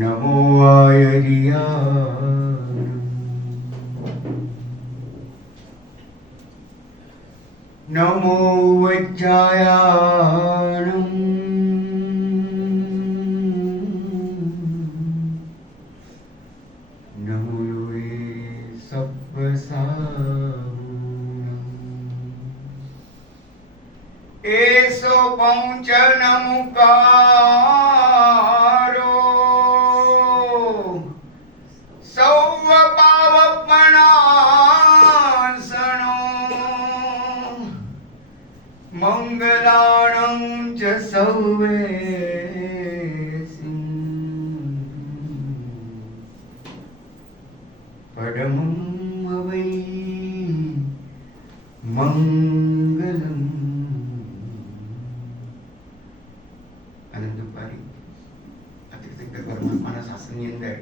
નમો આયરિયા નમો વજ્જાયાણમ નમો સપ્પસારૂણમ એસો પંચન મુકારો સૌવ પાવપણાસણો મંગલાણં ચ સૌવે પરમં વૈ મંગલમ. આનંદપારી અતિશય પરમાત્માના શાસનની અંદર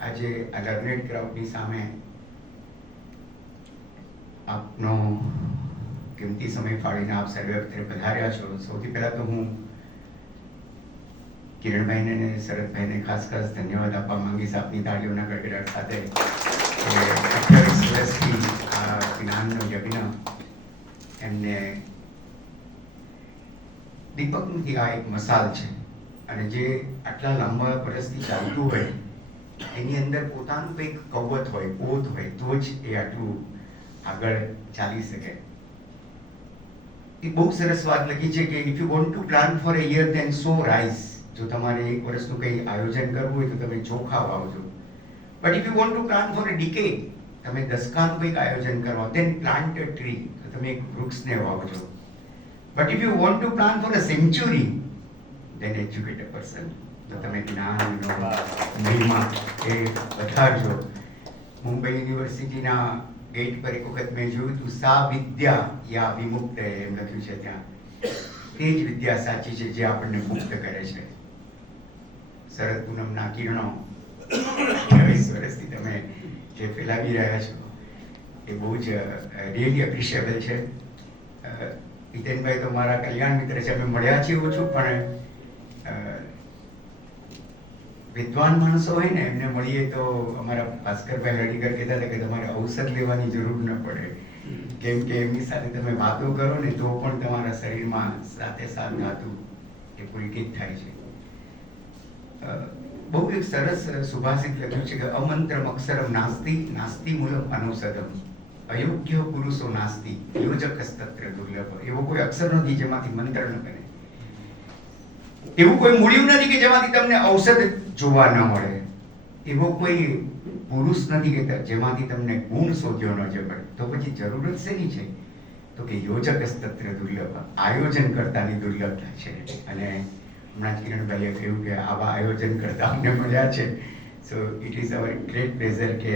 આજે આ લર્નેડ ક્રાઉડની સામે આપનો કિંમતી સમય ફાળીને આપ સર્વે વખતે પધાર્યા છો. સૌથી પહેલા તો હું કિરણભાઈને અને શરદભાઈને ખાસ ધન્યવાદ આપવા માંગીશ આપની તાળીઓના ગડગડાટ સાથે. 28 વર્ષથી આ જ્ઞાનનો યજ્ઞ એમને દીપકથી આ એક મસાલ છે અને જે આટલા લાંબા વર્ષથી ચાલતું હોય એની અંદર પોતાનું કંઈક કવત હોય, પોત હોય તો જ એ આટલું આગળ ચાલી શકે. એ બહુ સરસ વાત લખી છે કે if you want to plan for a year then sow rice. જો તમારે એક વર્ષનું કંઈ આયોજન કરવું હોય તો તમે ચોખા વાવજો. But if you want to plan for a decade, તમે દસકાનું કંઈક આયોજન કરવા, ધેન પ્લાન્ટ અ ટ્રી, તો તમે એક વૃક્ષને વાવજો. But if you want to plan for a century, then educate a person. તો તમે જ્ઞાનનો મહિમા એ વધારજો. મુંબઈ યુનિવર્સિટીના ગેટ પર એક વખત મેં જોયું હતું, સા વિદ્યા યા વિમુક્ત એમ લખ્યું છે ત્યાં. તે જ વિદ્યા સાચી છે જે આપણને મુક્ત કરે છે. શરદ પૂનમના કિરણો 28 વર્ષથી તમે જે ફેલાવી રહ્યા છો એ બહુ જ રિયલી એપ્રિશિએબલ છે. હિતેનભાઈ તો મારા કલ્યાણ મિત્ર છે, અમે મળ્યા છીએ ઓછું, પણ વિદ્વાન માણસો હોય ને એમને મળીએ તો અમારા ભાસ્કરભાઈ હળીકર કહેતા હતા કે તમારે ઔષધ લેવાની જરૂર ન પડે, કેમ કે એમની સાથે તમે વાતો કરો ને તો પણ તમારા શરીરમાં સાથે સાથ ધાતુ એ પુલકિત થાય છે. બહુ એક સરસ સુભાષિત લખ્યું છે કે અમંત્રમ અક્ષરમ નાસ્તિ નાસ્તિ મૂલમ અનુસદમ અયોગ્ય પુરુષો નાસ્તિ યોજકસ્તત્ર દુર્લભ. એવો કોઈ અક્ષર નથી જેમાંથી મંત્ર ન બને, એવું કોઈ મૂળ્યું નથી કે જેમાંથી તમને ઔષધ જોવા ન મળે, એવો કોઈ પુરુષ નથી કે જેમાંથી તમને ગુણ શોધ્યો ન પડે. તો પછી જરૂરત શેની છે? તો કે યોજકસ્તત્ર દુર્લભ, આયોજન કરતાની દુર્લભતા છે. અને હમણાં જ કિરણભાઈએ કહ્યું કે આવા આયોજન કરતા અમને મળ્યા છે. So it is our great pleasure કે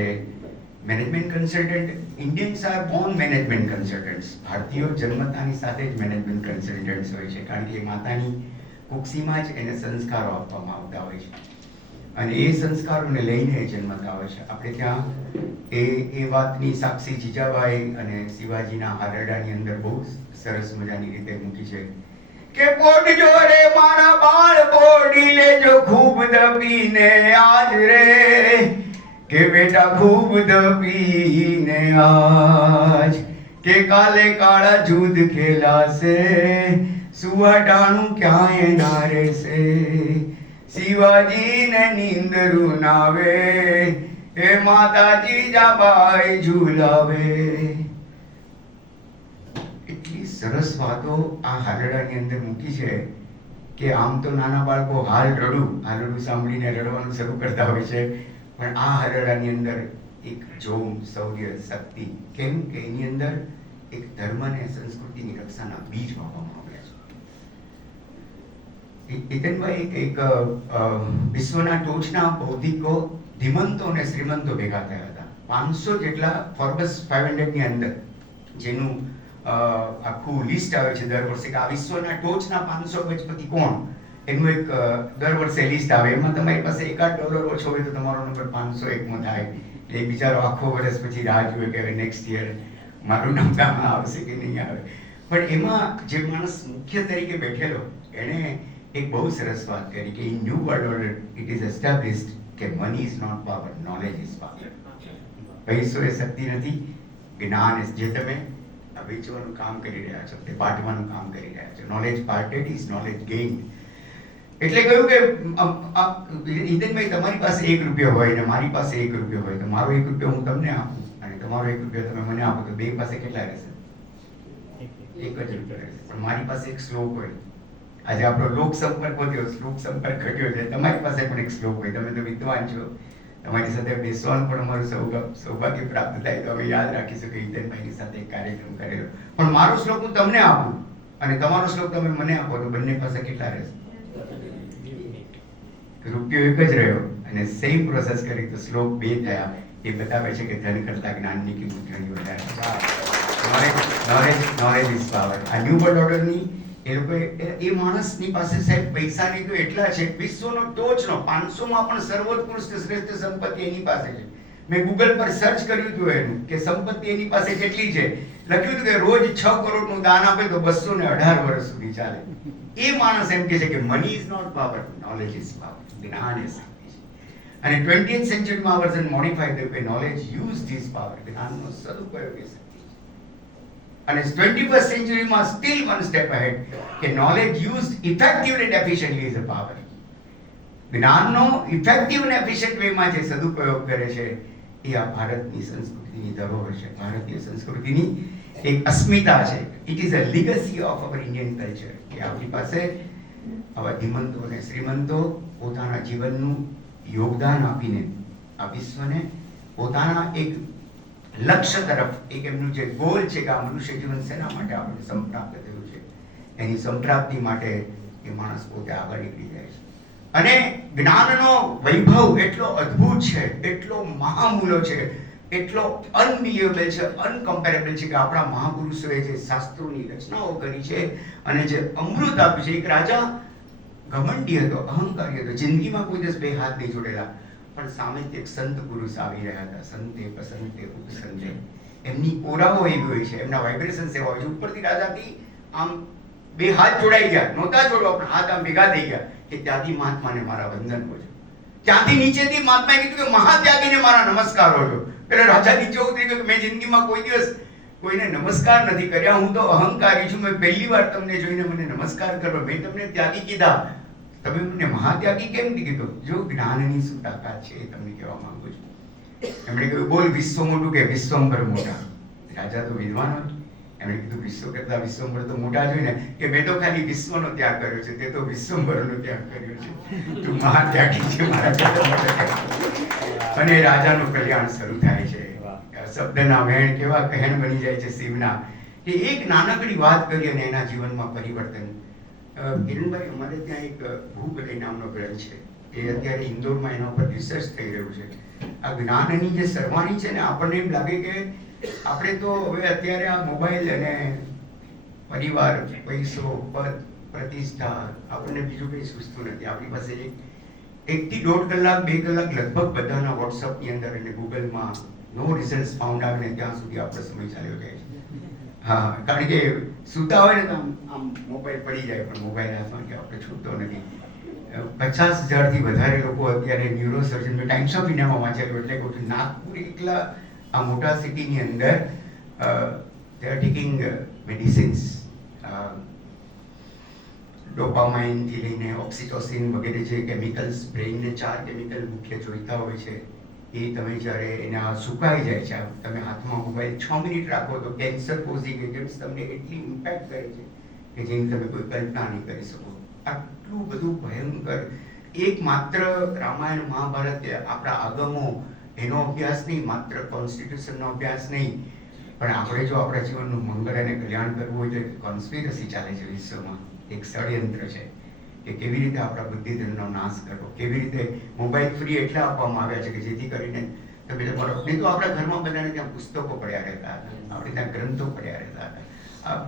management consultant, Indians are born management consultants. ભારતીયો જન્મતાની સાથે જ મેનેજમેન્ટ કન્સલ્ટન્ટ્સ હોય છે, કારણ કે માતાની કુક્ષીમાં જ એને સંસ્કારો આપવામાં આવતા હોય છે અને એ સંસ્કારોને લઈને એ જન્મતા હોય છે. આપણે ત્યાં એ વાતની સાક્ષી જીજાબાઈ અને શિવાજીના હારડાની અંદર બહુ સરસ મજાની રીતે મૂકી છે કે પોડજો રે મારા બાળ પોડી લેજો ખૂબ દબીને આજ રે, કે બેટા ખૂબ દબીને આજ, કે કાલે કાળા જૂદ ખેલાશે સુવાટાણું ક્યાંય ના રહેશે, શિવાજીને નીંદરું નાવે એ માતાજી જાબાઈ ઝુલાવે. એટલી સરસ વાતો આ હાલડાની અંદર મૂકી છે કે આમ તો નાના બાળકો હાલરડું સાંભળીને રડવાનું શરૂ કરતા હોય છે, પણ આ હાલડાની અંદર એક જોમ, શૌર્ય, શક્તિ, કેમ કે એની અંદર એક ધર્મ અને સંસ્કૃતિની રક્ષાના બીજ વાવવામાં આવ્યા છે. હિતેનભાઈ એક વિશ્વના ટોચના બૌદ્ધિકો, ધીમંતો અને શ્રીમંતો ભેગા થયા હતા. 500 જેટલા ફોર્બસ 500 ની અંદર, જેનું આખું લિસ્ટ આવે છે દર વર્ષે કે આ વિશ્વના ટોચના 500 ગજપતિ કોણ, એનું એક દર વર્ષે લિસ્ટ આવે. એમાં તમારી પાસે $1 ઓછો હોય તો તમારો નંબર 501મો થાય. એ બિચારો આખો વર્ષ પછી રાહ જુએ કે નેક્સ્ટ યર મારું નામ કામ આવશે કે નહીં આવે. પણ એમાં જે માણસ મુખ્ય તરીકે બેઠેલો, એણે એક બહુ સરસ વાત કરી કે in new world order it is established કે money is not power, knowledge is power. પૈસો એ શક્તિ નથી, જ્ઞાન જે તમે વેચવાનું કામ કરી રહ્યા છો, તે બાંટવાનું કામ કરી રહ્યા છો. Knowledge parted is knowledge gained. એટલે કહ્યું કે હિતેનભાઈ, તમારી પાસે 1 રૂપિયો હોય ને મારી પાસે 1 રૂપિયો હોય, તો મારો 1 રૂપિયો હું તમને આપું અને તમારો 1 રૂપિયો તમે મને આપો, તો બે પાસે કેટલા રહેશે? 1 જ રૂપિયો રહેશે. પણ મારી પાસે એક શ્લોક હોય. આજે આપણો લોક સંપર્ક વધ્યો, શ્લોક સંપર્ક ઘટ્યો છે. તમારી પાસે પણ એક શ્લોક હોય. તમે તો વિદ્વાન છો, તમારી સાથે બેસવાનું પણ અમારું સૌભાગ્ય પ્રાપ્ત થાય, તો અમે યાદ રાખીશું કે હિતેનભાઈની સાથે એક કાર્યક્રમ કરેલો. પણ મારો શ્લોક હું તમને આપું અને તમારો શ્લોક તમે મને આપો, તો બંને પાસે કેટલા રહેશે? રૂપિયો એક જ રહ્યો અને સેમ પ્રોસેસ કરી તો શ્લોક 2 થયા. એ બતાવે છે કે ધન કરતા જ્ઞાનની કિંમત ઘણી વધારે. Knowledge is power. આ ન્યૂ વર્લ્ડ ઓર્ડરની એ લોકો એ માણસની પાસે સાહેબ પૈસાની તો એટલા છે, વિશ્વનો ટોચનો 500માં પણ સર્વોત્કૃષ્ટ શ્રેષ્ઠ સંપત્તિ એની પાસે છે. મેં ગૂગલ પર સર્ચ કર્યું હતું એનું કે સંપત્તિ એની પાસે કેટલી છે. લખ્યું હતું કે રોજ 6 કરોડનું દાન આપે તો 218 વર્ષ સુધી ચાલે. એ માણસ એમ કહે છે કે money is not power, knowledge is power. જ્ઞાન એ શક્તિ છે. અને 20th સેન્ચુરીમાં વર્ઝન મોડિફાઈડ થયું કે નોલેજ યુઝ ધીસ પાવર. જ્ઞાનનો સદુપયોગ એ શક્તિ છે. અને 21st સેન્ચુરીમાં સ્ટીલ વન સ્ટેપ અહેડ કે knowledge use effectively and efficiently is a power. જ્ઞાનનો ઇફેક્ટિવ અને એફિશિયન્ટ વેમાં જે સદુપયોગ કરે છે એ આ ભારતની સંસ્કૃતિની ધરોહર છે, ભારતીય સંસ્કૃતિની એક અસ્મિતા છે. It is a legacy of our Indian culture કે આપણી પાસે આવા ધીમંતો અને શ્રીમંતો પોતાના જીવનનું યોગદાન આપીને આ વિશ્વને પોતાના એક લક્ષ્ય તરફ, એક એમનું જે ગોલ છે કે આ મનુષ્ય જીવન શેના માટે આપણે સંપ્રાપ્ત થયું છે, એની સંપ્રાપ્તિ માટે એ માણસ પોતે આગળ નીકળી જાય છે. અને જ્ઞાનનો વૈભવ એટલો અદ્ભુત છે, એટલો મહામૂલો છે, એટલો અનબિલિવેબલ છે, અનકમ્પેરેબલ છે કે આપણા મહાપુરુષોએ જે શાસ્ત્રોની રચનાઓ કરી છે અને જે અમૃત આપ્યું છે. એક રાજા ઘમંડી હતો, અહંકારી હતો, જિંદગીમાં કોઈ દિવસ 2 હાથ નહીં જોડેલા, પણ સામેથી એક સંત પુરુષ આવી રહ્યા હતા. સંતે પસંતે ઉપસંતે. એમની ઓરાઓ એવી હોય છે, એમના વાઇબ્રેશન્સ એવા હોય છે. ઉપરથી રાજાથી આમ 2 હાથ જોડાઈ ગયા, નહોતા જોડવા પણ હાથ આમ ભેગા થઈ ગયા કે ત્યાગી મહાત્માને મારા વંદન હોજો. ત્યાંથી નીચેથી મહાત્માએ કીધું કે મહાત્યાગીને મારા નમસ્કાર હોજો. પેલા રાજા નીચે ઉતરી ગયો કે મેં જિંદગીમાં કોઈ દિવસ કોઈને નમસ્કાર નથી કર્યા, હું તો અહંકારી છું, મેં પહેલી વાર તમને જોઈને મને નમસ્કાર કરો, મેં તમને ત્યાગી કીધા, તમે મને મહાત્યાગી કેમ કીધો? જો જ્ઞાનની શું તાકાત છે એ તમને કહેવા માંગુ છું. એમણે કહ્યું બોલ વિશ્વ મોટું કે વિશ્વંભર મોટા? રાજા તો વિદ્વાન હોય, એમણે કીધું વિશ્વ કરતા વિશ્વંભર તો મોટા જ હોય ને, કે મેં તો ખાલી વિશ્વનો ત્યાગ કર્યો છે, તે તો વિશ્વંભરનો ત્યાગ કર્યો છે, તું મહાત્યાગી છે મારા કરતા મોટા. અને રાજાનું કલ્યાણ શરૂ થાય છે. શબ્દના વેણ કેવા કહેણ બની જાય છે શિવના. કે એક નાનકડી વાત કરી અને એના જીવનમાં પરિવર્તન. કિરણભાઈ, અમારે ત્યાં એક ભૂબલય નામનો ગ્રંથ છે, એ અત્યારે ઇન્દોરમાં એના ઉપર રિસર્ચ થઈ રહ્યું છે. આ જ્ઞાનની જે સરવાણી છે ને, આપણને એમ લાગે કે આપણે તો હવે અત્યારે આ મોબાઈલ અને પરિવાર, પૈસો, પદ, પ્રતિષ્ઠા, આપણને બીજું કંઈ સૂચતું નથી. આપણી પાસે 1 થી 1.5 કલાક 2 કલાક લગભગ બધાના વોટ્સઅપની અંદર અને ગૂગલમાં નો રિઝલ્ટ ફાઉન્ડ આવે ને ત્યાં સુધી આપણો સમય ચાલ્યો જાય છે. હા, કારણ કે સૂતા હોય ને તો આમ મોબાઈલ પડી જાય, પણ મોબાઈલ હાથમાં કે આપણે છૂટતો નથી. 50,000થી વધારે લોકો અત્યારે ન્યુરોસર્જન ટાઈમ્સ ઓફ ઇન્ડિયામાં વાંચેલું, એટલે કહું નાગપુર એકલા આ મોટા સિટીની અંદર દે આર ટેકિંગ મેડિસિન્સ, ડોપામાઇનથી લઈને ઓક્સિટોસિન વગેરે જે કેમિકલ્સ, બ્રેઇનને 4 કેમિકલ મુખ્ય જોઈતા હોય છે, એ તમે જ્યારે એના સુકાઈ જાય છે, તમે હાથમાં મોબાઈલ 6 મિનિટ રાખો તો કેન્સર કોઝિંગ એજન્ટ્સ તમને એટલી ઇમ્પેક્ટ કરે છે કે જેની તમે કોઈ કલ્પના નહીં કરી શકો. આટલું બધું ભયંકર. એક માત્ર રામાયણ મહાભારત આપણા આગમો એનો અભ્યાસ નહીં, માત્ર કોન્સ્ટિટ્યુશનનો અભ્યાસ નહીં, પણ આપણે જો આપણા જીવનનું મંગળ અને કલ્યાણ કરવું હોય તો કોન્સ્પિરસી ચાલે છે વિશ્વમાં, એક ષડયંત્ર છે કે કેવી રીતે આપણા બુદ્ધિધનનો નાશ કરવો, કેવી રીતે મોબાઈલ ફ્રી એટલે આપવામાં આવ્યા છે કે જેથી કરીને તમે તમારો, નહીં તો આપણા ઘરમાં બધાને ત્યાં પુસ્તકો પડ્યા રહેતા હતા, આપણે ત્યાં ગ્રંથો પડ્યા રહેતા હતા.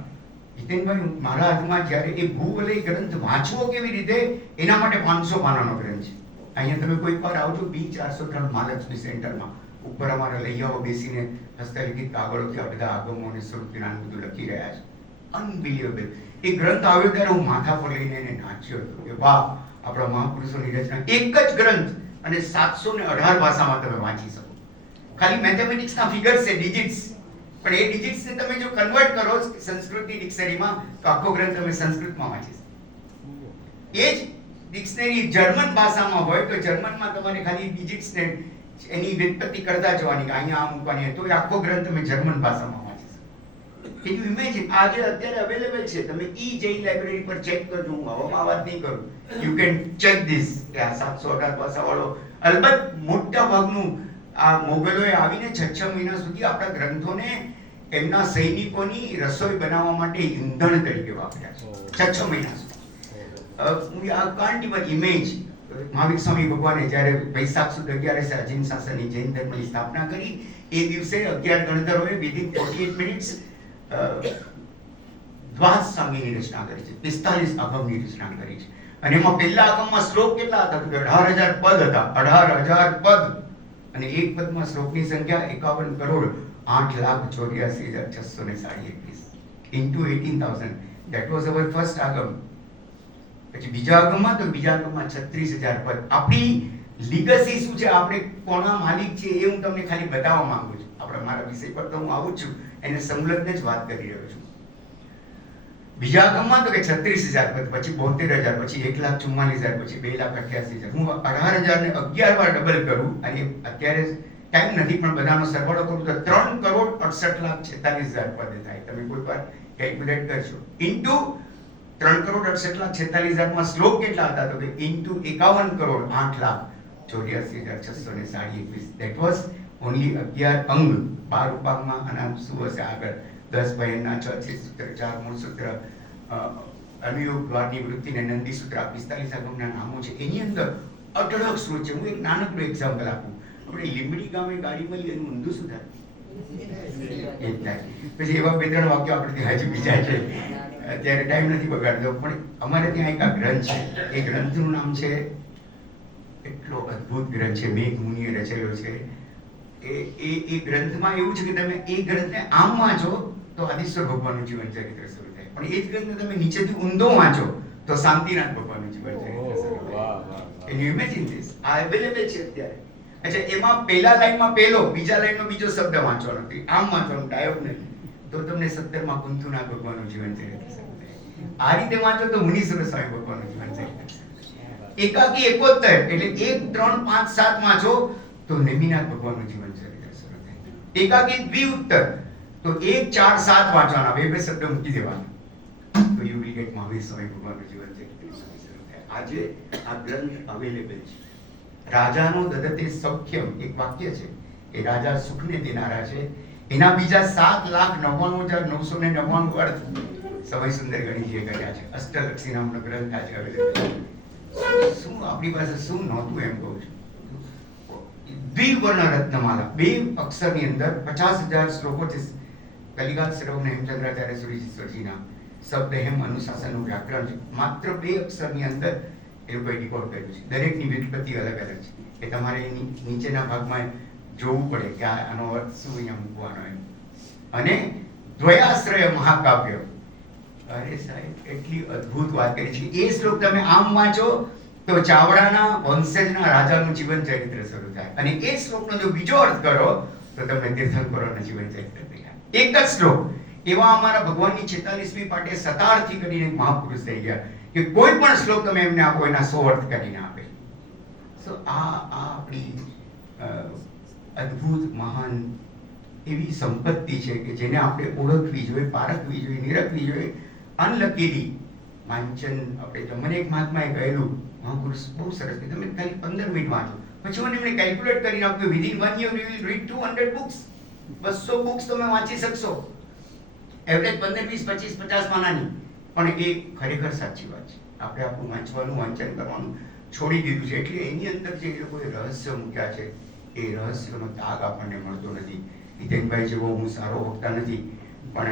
જીતેનભાઈ, મારા હાથમાં જ્યારે એ ભૂવલય ગ્રંથ વાંચવો કેવી રીતે, એના માટે 500 પાનાનો ગ્રંથ છે. અહીંયા તમે કોઈક વાર આવજો B403 મહાલક્ષ્મી સેન્ટરમાં, ઉપર અમારા લૈયાઓ બેસીને હસ્તલિખિત કાગળોથી આ બધા આગમો અને સ્વરૂપ જ્ઞાન બધું લખી રહ્યા છે. અનબિલિવેબલ. એ ગ્રંથ આવ્યો ત્યારે હું માથા પર લઈને એને નાચ્યો હતો કે વાહ, આપણા મહાપુરુષોની રચના. એક જ ગ્રંથ અને 718 ભાષામાં તમે વાંચી શકો. ખાલી મેથેમેટિક્સના ફિગર્સ છે, ડિજિટ્સ, પણ એ ડિજિટ્સને તમે જો કન્વર્ટ કરો સંસ્કૃતની ડિક્શનરીમાં તો આખો ગ્રંથ તમે સંસ્કૃતમાં વાંચી શકો. એ જ ડિક્શનરી જર્મન ભાષામાં હોય તો જર્મનમાં તમારે ખાલી ડિજિટ્સને એની વ્યુત્પત્તિ કરતા જવાની કે અહીંયા આ મૂકવાની, તો એ આખો ગ્રંથ તમે જર્મન ભાષામાં વાંચી શકો. Can you imagine? આજે અત્યારે અવેલેબલ છે, તમે જૈન લાઇબ્રેરી પર ચેક કરજો. હું હવામાં વાત નહીં કરું, યુ કેન ચેક ધીસ કે આ 718 ભાષાવાળો. અલબત્ત મોટા ભાગનું આ મોગલોએ આવીને 6 મહિના સુધી આપણા ગ્રંથોને એમના સૈનિકોની રસોઈ બનાવવા માટે ઈંધણ તરીકે વાપર્યા છે 6 મહિના સુધી. we can't even image. Mahavir Swami ભગવાને જ્યારે વૈશાખ સુદ 11 અજીમ શાસનની જૈન ધર્મની સ્થાપના કરી, એ દિવસે 11 ગણધરોએ વિધિન 48 મિનિટ્સ દ્વાદશ સાંગીની રચના કરી છે, 45 આગમની રચના કરી છે. અને એમાં પહેલા આગમમાં શ્લોક કેટલા હતા? તો 18,000 પદ હતા, 18,000 પદ. અને એક પદમાં શ્લોકની સંખ્યા 51 crore 8,84,621 into 18,000. That was our first આગમ. પછી બીજા આગમમાં 36,000 પદ. આપણી લીગસી શું છે, આપણે કોના માલિક છે, એ હું તમને ખાલી બતાવવા માંગુ છું. આપણે મારા વિષય પર તો હું આવું જ છું, એને સંલગ્ન જ વાત કરી રહ્યો છું. બીજા આગમમાં તો કે 36,000 પદ, પછી 72,000, પછી 1,44,000, પછી 2,88,000. હું 18,000 ને 11 વાર ડબલ કરું, અને અત્યારે ટાઈમ નથી પણ બધાનો સરવાળો કરું તો 3,68,46,000 પદ થાય. તમે કોઈ વાર કેલ્ક્યુલેટ કરશો. ઇન્ટુ 3,68,46,000 માં શ્લોક કેટલા હતા? તો k into 51,08,84,621. That was only 11 અંગ. 12 ઉપાંગમાં અને શું હશે આગળ? 10 ભયનના 6 સૂત્ર, 4 મૂળ સૂત્ર, અનુયોગ દ્વારની વૃત્તિ ને નંદી સૂત્ર, 45 આગમના નામો છે. એની અંદર અઢળક સ્ત્રોત છે. હું એક નાનકડું એક્ઝામ્પલ આપું. આપણે લીંબડી ગામે ગાડી મળી, એનું ઊંધું શું થાય? એ થાય. પછી એવા 2-3 વાક્યો આપણે ત્યાં હજી બીજા છે, અત્યારે ટાઈમ નથી બગાડતો. પણ અમારે ત્યાં એક આ ગ્રંથ છે, એ ગ્રંથનું નામ છે, એટલો અદ્ભુત ગ્રંથ છે, મેઘ મુનિએ રચેલો છે. એ ગ્રંથમાં એવું છે કે તમે એ ગ્રંથને આમ વાંચો તો આદિશ્વર ભગવાનનું જીવન ચરિત્ર શરૂ થાય, પણ એ જ ગ્રંથને તમે નીચેથી ઊંધો વાંચો તો શાંતિનાથ ભગવાનનું જીવન ચરિત્ર શરૂ થાય. Can you imagine this? આ અવેલેબલ છે અત્યારે. અચ્છા, એમાં પહેલા લાઈનમાં પહેલો, બીજા લાઈનનો બીજો શબ્દ વાંચવાનો નથી, આમ વાંચવાનું, ડાયોગ નહીં, તો તમને 17માં કુંતુનાથ ભગવાનનું જીવન ચરિત્ર શરૂ થાય. આ રીતે વાંચો તો મુનીશ્વર સ્વામી ભગવાનનું જીવન ચરિત્ર. એકાકી એકોત્તર એટલે 1, 3, 5, 7 વાંચો તો નેમિનાથ ભગવાનનું જીવન ચરિત્ર શરૂ થાય. એકાકી દ્વિઉત્તર તો 1, 4, 7 વાંચવાના, બે શબ્દ મૂકી દેવાના, તો you will get Mahavir Swami ભગવાનનું જીવન ચરિત્ર શરૂ થાય. આજે આ ગ્રંથ અવેલેબલ છે. રાજાનો દદતે સૌખ્યમ એક વાક્ય છે, એ રાજા સુખને દેનારા છે. એના બીજા 7,99,999 અર્થ સમય સુંદર ગણિતજીએ કર્યા છે. અષ્ટલક્ષી નામનો ગ્રંથ આજે અવેલેબલ છે. શું આપણી પાસે શું નહોતું એમ કહું છું. દ્વિવર્ણ રત્નમાલા, 2 અક્ષરની અંદર 50,000 શ્લોકો છે. કલિકાલ સર્વજ્ઞ હેમચંદ્રાચાર્ય સુરીશ્વરજીના શબ્દ હેમ અનુશાસનનું વ્યાકરણ છે. માત્ર 2 અક્ષરની અંદર એ લોકોએ રિકોર્ડ કર્યું છે. દરેકની વ્યુત્પત્તિ અલગ અલગ છે. એ તમારે નીચેના ભાગમાં જોવું પડે કે આનો અર્થ શું અહીંયા મૂકવાનો એમ. અને દ્વયાશ્રય મહાકાવ્ય, અરે સાહેબ એટલી અદ્ભુત વાત કરી છે. એ શ્લોક તમે આમ વાંચો તો ચાવડાના વંશજના રાજાનું જીવન ચરિત્ર શરૂ થાય, અને એ શ્લોકનો જો બીજો અર્થ કરો તો તમને તીર્થંકરોના જીવન ચરિત્ર થાય. એક જ શ્લોક. એવા અમારા ભગવાનની 46મી પાટે સતારથી કરીને મહાપુરુષ થઈ ગયા કે કોઈ પણ શ્લોક તમે એમને આપો એના 100 અર્થ કરીને આપે. સો આ આપણી અદ્ભુત મહાન એવી સંપત્તિ છે કે જેને આપણે ઓળખવી જોઈએ, પારખવી જોઈએ, નિરખવી જોઈએ. અનલકીલી વાંચન આપણે, મને એક મહાત્માએ કહેલું, મહાપુરુષ બહુ સરસ કે તમે ખાલી 15 મિનિટ વાંચો, પછી મને એમણે કેલ્ક્યુલેટ કરીને આપ્યું, within 1 year you will read 200 books. 200 books તમે વાંચી શકશો, એવરેજ 15, 20, 25, 50 પાનાની. પણ એ ખરેખર સાચી વાત છે. આપણે આપણું વાંચવાનું, વાંચન કરવાનું છોડી દીધું છે. એટલે એની અંદર જે એ લોકોએ રહસ્ય મૂક્યા છે, એ રહસ્યનો તાગ આપણને મળતો નથી. હિતેનભાઈ જેવો હું સારો વક્તા નથી, પણ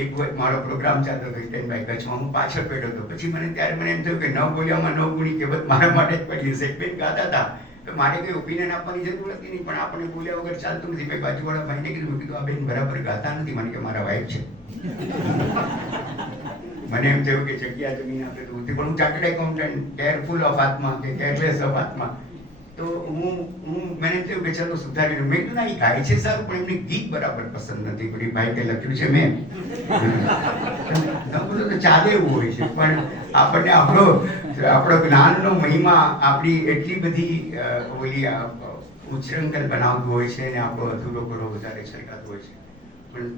એક વખત મારો પ્રોગ્રામ ચાલતો હતો હિતેનભાઈ કચ્છમાં, હું પાછળ બેઠો હતો. પછી ત્યારે મને એમ થયું કે ન બોલ્યામાં ન ગુણી કહેવત મારા માટે જ પડી હશે. એક બેન ગાતા હતા, તો મારે કોઈ ઓપિનિયન આપવાની જરૂર નથી નહીં, પણ આપણને બોલ્યા વગર ચાલતું નથી. મેં બાજુવાળા ભાઈને કીધું, મેં કીધું આ બેન બરાબર ગાતા નથી. મને કે મારા વાઈફ છે. મને એમ થયું કે જગ્યા જમીન આપણે તો પણ હું ચાર્ટર્ડ એકાઉન્ટન્ટ, કેરફુલ ઓફ આત્મા કે કેરલેસ ઓફ આત્મા. તો મને એમ થયું કે ચલો સુધારી. મેં કીધું ના એ ગાય છે સારું, પણ એમને ગીત બરાબર પસંદ નથી. પછી ભાઈ કે લખ્યું છે મેં બધું તો ચાલે એવું હોય છે, પણ આપણને આપણો જ્ઞાનનો મહિમા આપણી એટલી બધી ઓલી ઉચ્ચરંકલ બનાવતું હોય છે અને આપણો અધૂરો ઘડો વધારે છલકાતો હોય છે. પણ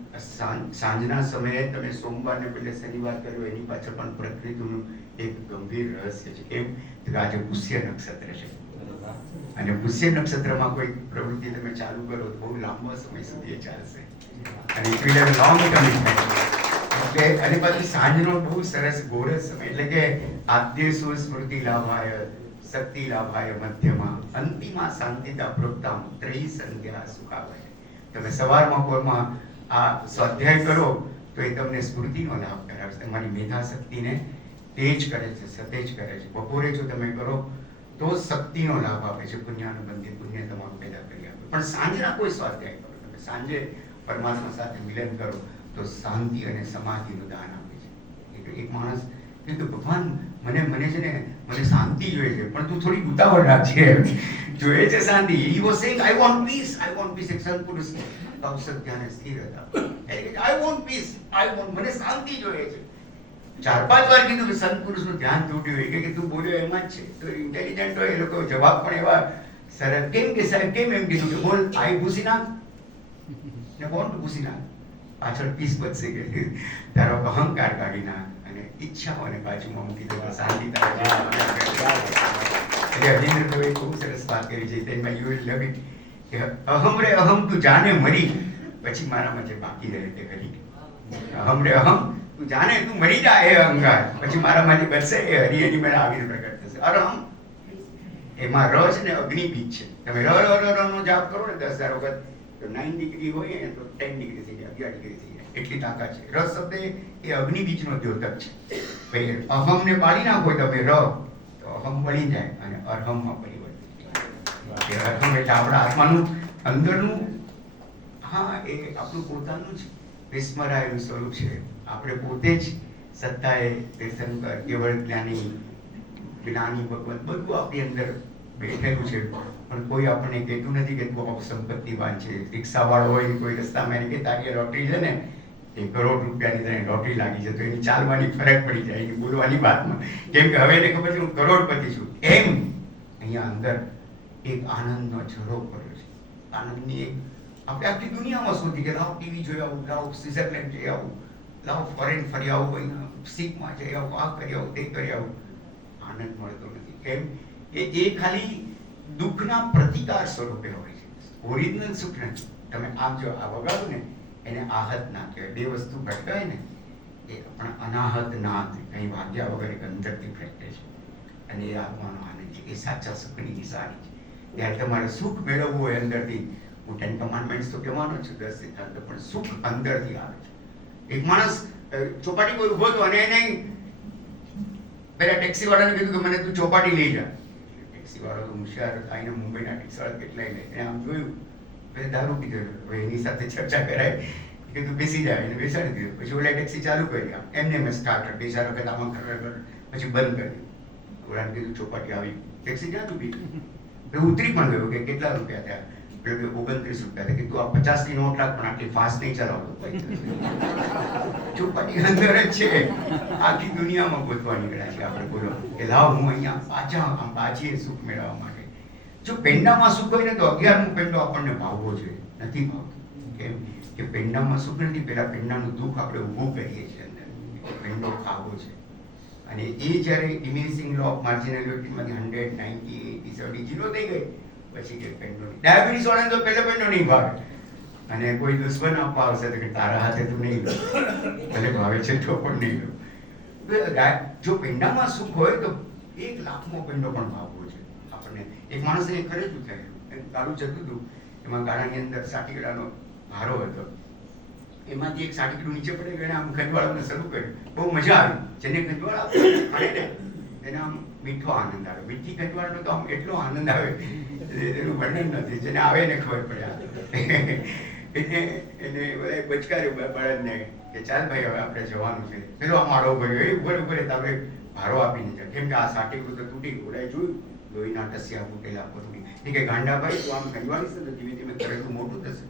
સાંજના સમયે તમે સોમવારને બદલે શનિવાર કર્યો, એની પાછળ પણ પ્રકૃતિનું એક ગંભીર રહસ્ય છે. કેમ કે આજે પુષ્ય નક્ષત્ર છે, અને પુષ્ય નક્ષત્રમાં કોઈ પ્રવૃત્તિ તમે ચાલુ કરો તો બહુ લાંબો સમય સુધી એ ચાલશે, અને it will have long commitment. એટલે અને પછી સાંજનો બહુ સરસ ગોરસ સમય, એટલે કે આદ્યસુ સ્મૃતિ લાભાય શક્તિ લાભાય મધ્યમાં અંતિમા શાંતિતા પ્રોક્તામ ત્રયી સંધ્યા સુખાવાય. તમે સવારમાં પોરમાં આ સ્વાધ્યાય કરો તો એ તમને સ્મૃતિનો લાભ કરાવે છે, તમારી મેધા શક્તિને તેજ કરે છે, સતેજ કરે છે. બપોરે જો તમે કરો તો શક્તિનો લાભ આપે છે, પુણ્યાનુબંધી પુણ્ય તમારું પેદા કરી આપે. પણ સાંજના કોઈ સ્વાધ્યાય કરો, તમે સાંજે પરમાત્મા સાથે મિલન કરો તો શાંતિ અને સમાધિનું દાન આપે છે. એટલે એક માણસ કીધું ભગવાન મને છે ને મને શાંતિ જોઈએ છે, પણ તું થોડી ઉતાવળ રાખજે, જોઈએ છે શાંતિ. He was saying I want peace, I want peace. એક સંતપુરુષ કૌશલ ત્યાં સ્થિર હતા, આઈ વોન્ટ પીસ, મને શાંતિ જોઈએ છે. 4-5 વાર કીધું કે સંતપુરુષનું ધ્યાન તૂટ્યું હોય કે તું બોલ્યો એમાં જ છે. તો ઇન્ટેલિજન્ટ હોય એ લોકો જવાબ પણ એવા સરળ. કેમ કે સાહેબ કેમ એમ કીધું કે બોલ આઈ ભૂસી નાખ ને વોન્ટ ભૂસી નાખ, પાછળ પીસ બચશે કે તારો અહંકાર કાઢી નાખ અને ઈચ્છાઓને બાજુમાં મૂકી દે તો શાંતિ તારે. એટલે અજીન્દ્રભાઈએ ખૂબ સરસ વાત કરી છે, તેમાં યુ વિલ લવ ઇટ કે અહમ રે અહમ તું જાને મરી પછી મારામાં જે બાકી રહે તે હરી. અહમ રે અહમ તું જાને તું મરી જા એ અહંકાર, પછી મારામાં જે બચશે એ હરી એની મને આવીને પ્રગટ થશે. અરહમ એમાં ર છે ને અગ્નિ બીજ છે. તમે ર નો જાપ કરો ને 10,000 વખત તો 9 ડિગ્રી હોય ને તો 10 ડિગ્રી થઈ જાય, 11 ડિગ્રી થઈ જાય, એટલી તાકાત છે. ર શબ્દ એ અગ્નિ બીજનો દ્યોતક છે. ભાઈ અહમ ને પાડી નાખો તમે ર તો અહમ બળી જાય અને અરહમમાં પરિવર્તિત થાય. અરહમ એટલે આપણા આત્માનું અંદરનું, હા એ આપણું પોતાનું જ વિસ્મરાયેલું સ્વરૂપ છે. આપણે પોતે જ સત્તાએ તીર્થંકર કેવળ જ્ઞાની ભગવત બધું આપણી અંદર બેઠેલું છે, પણ કોઈ આપણને કહેતું નથી કે તું સંપત્તિવાન છે. રિક્ષાવાળો હોય કોઈ રસ્તામાં એને કે તારી લોટરી છે ને એ કરોડ રૂપિયાની તને લોટરી લાગી છે, તો એની ચાલવાની ફરક પડી જાય, એની બોલવાની વાતમાં. કેમ કે હવે એને ખબર છે હું કરોડપતિ છું. એમ અહીંયા અંદર એક આનંદનો ઝરો પડ્યો છે. આનંદની એક આપણે આખી દુનિયામાં શોધી કે લાવ ટીવી જોઈ આવું, લાવ સ્વિટરલેન્ડ જઈ આવું, લાવ ફોરેન ફરી આવું, કોઈ શીખમાં જઈ આવું, આ કરી આવું, તે કરી આવું. આનંદ મળતો નથી. કેમ એ ખાલી દુઃખના પ્રતિકાર સ્વરૂપે હોય છે, ઓરિજિનલ સુખ નથી. તમે આમ જો આ વગાડો ને એને આહત ના કહેવાય. બે વસ્તુ ભટકાય ને એ પણ અનાહત નાદ, કંઈ વાગ્યા વગર એક અંદરથી પ્રગટે છે, અને એ આત્માનો આનંદ છે. એ સાચા સુખની નિશાની છે. ત્યારે તમારે સુખ મેળવવું હોય અંદરથી, હું 10 કમાન્ડમેન્ટ્સ તો કહેવાનો છું, 10 સિદ્ધાંતો, પણ સુખ અંદરથી આવે છે. એક માણસ ચોપાટી પર ઉભો હતો અને એને પેલા ટેક્સી વાળાને કીધું કે મને તું ચોપાટી લઈ જા. ટેક્સી વાળો તો હોશિયાર હતા, એને મુંબઈના ટેક્સી વાળા કેટલાય લે. એને આમ જોયું, પછી દારૂ પીધો, હવે એની સાથે ચર્ચા કરાય કે તું બેસી જાય, એને બેસાડી દીધો. પછી ઓલા ટેક્સી ચાલુ કરી, એમને મેં સ્ટાર્ટર 2-4 વખત આમાં પછી બંધ કર્યું. ઓલાને કીધું ચોપાટી આવી, ટેક્સી ક્યાં તું બીજું ઉતરી પણ ગયો કે કેટલા રૂપિયા થયા, એટલે 29 રૂપિયા. કે તું આ 50ની નોટ રાખ, પણ આટલી ફાસ્ટ નહીં ચલાવતો. ચોપાટી અંદર જ છે. આખી દુનિયામાં ગોતવા નીકળ્યા છે આપણે. બોલો કે લાવ હું અહીંયા પાછા પાછી સુખ મેળવવા માટે. જો પેંડામાં સુખ હોય ને તો 11મો પેંડો આપણને ભાવવો જોઈએ, નથી ભાવતો. કેમ કે પેંડામાં સુખ નથી, પેલા પેંડાનું દુઃખ આપણે ઊભું કરીએ છીએ અંદર. પેંડો ખાવો છે, અને એ જ્યારે ડિમિનિશિંગ લો ઓફ માર્જિનાલિટીમાંથી 100, 90, 80, 70 0 થઈ ગઈ, પછી કે પેંડો નહીં. ડાયાબિટીસ વાળાને તો પહેલો પેંડો નહીં ભાવે, અને કોઈ દુશ્મન આપવા આવશે તો કે તારા હાથે તું નહીં લો, ભલે ભાવે છે તો પણ નહીં લો. જો પેંડામાં સુખ હોય તો 1,00,000મો પેંડો પણ ભાવવો છે આપણને. એક માણસને ખરે જ થયેલું, ગાડું જતું હતું, એમાં ગાડાની અંદર 60 કિલોનો ભારો હતો. એમાંથી એક 60 કિલો નીચે પડે, એને આમ ખંજવાળાને શરૂ કર્યું. બહુ મજા આવી. જેને ખંજવાળ આપે એને આમ મીઠો આનંદ આવે. મીઠી કટવાળનો તો આમ એટલો આનંદ આવે એનું વર્ણન નથી, જેને આવે ને ખબર પડે. એને બધા બચકાર્યું બળદને કે ચાલ ભાઈ હવે આપણે જવાનું છે. પેલો આ માળો ભર્યો એ ઉપર ઉપર તમે ભારો આપીને જાય, કેમ કે આ સાટીકું તો તૂટી ગયું. જોયું લોહીના ટસિયા તૂટેલા પથરી. એ કે ગાંડાભાઈ તું આમ કંજવાળીશ ને તો ધીમે ધીમે કરેલું મોટું થશે.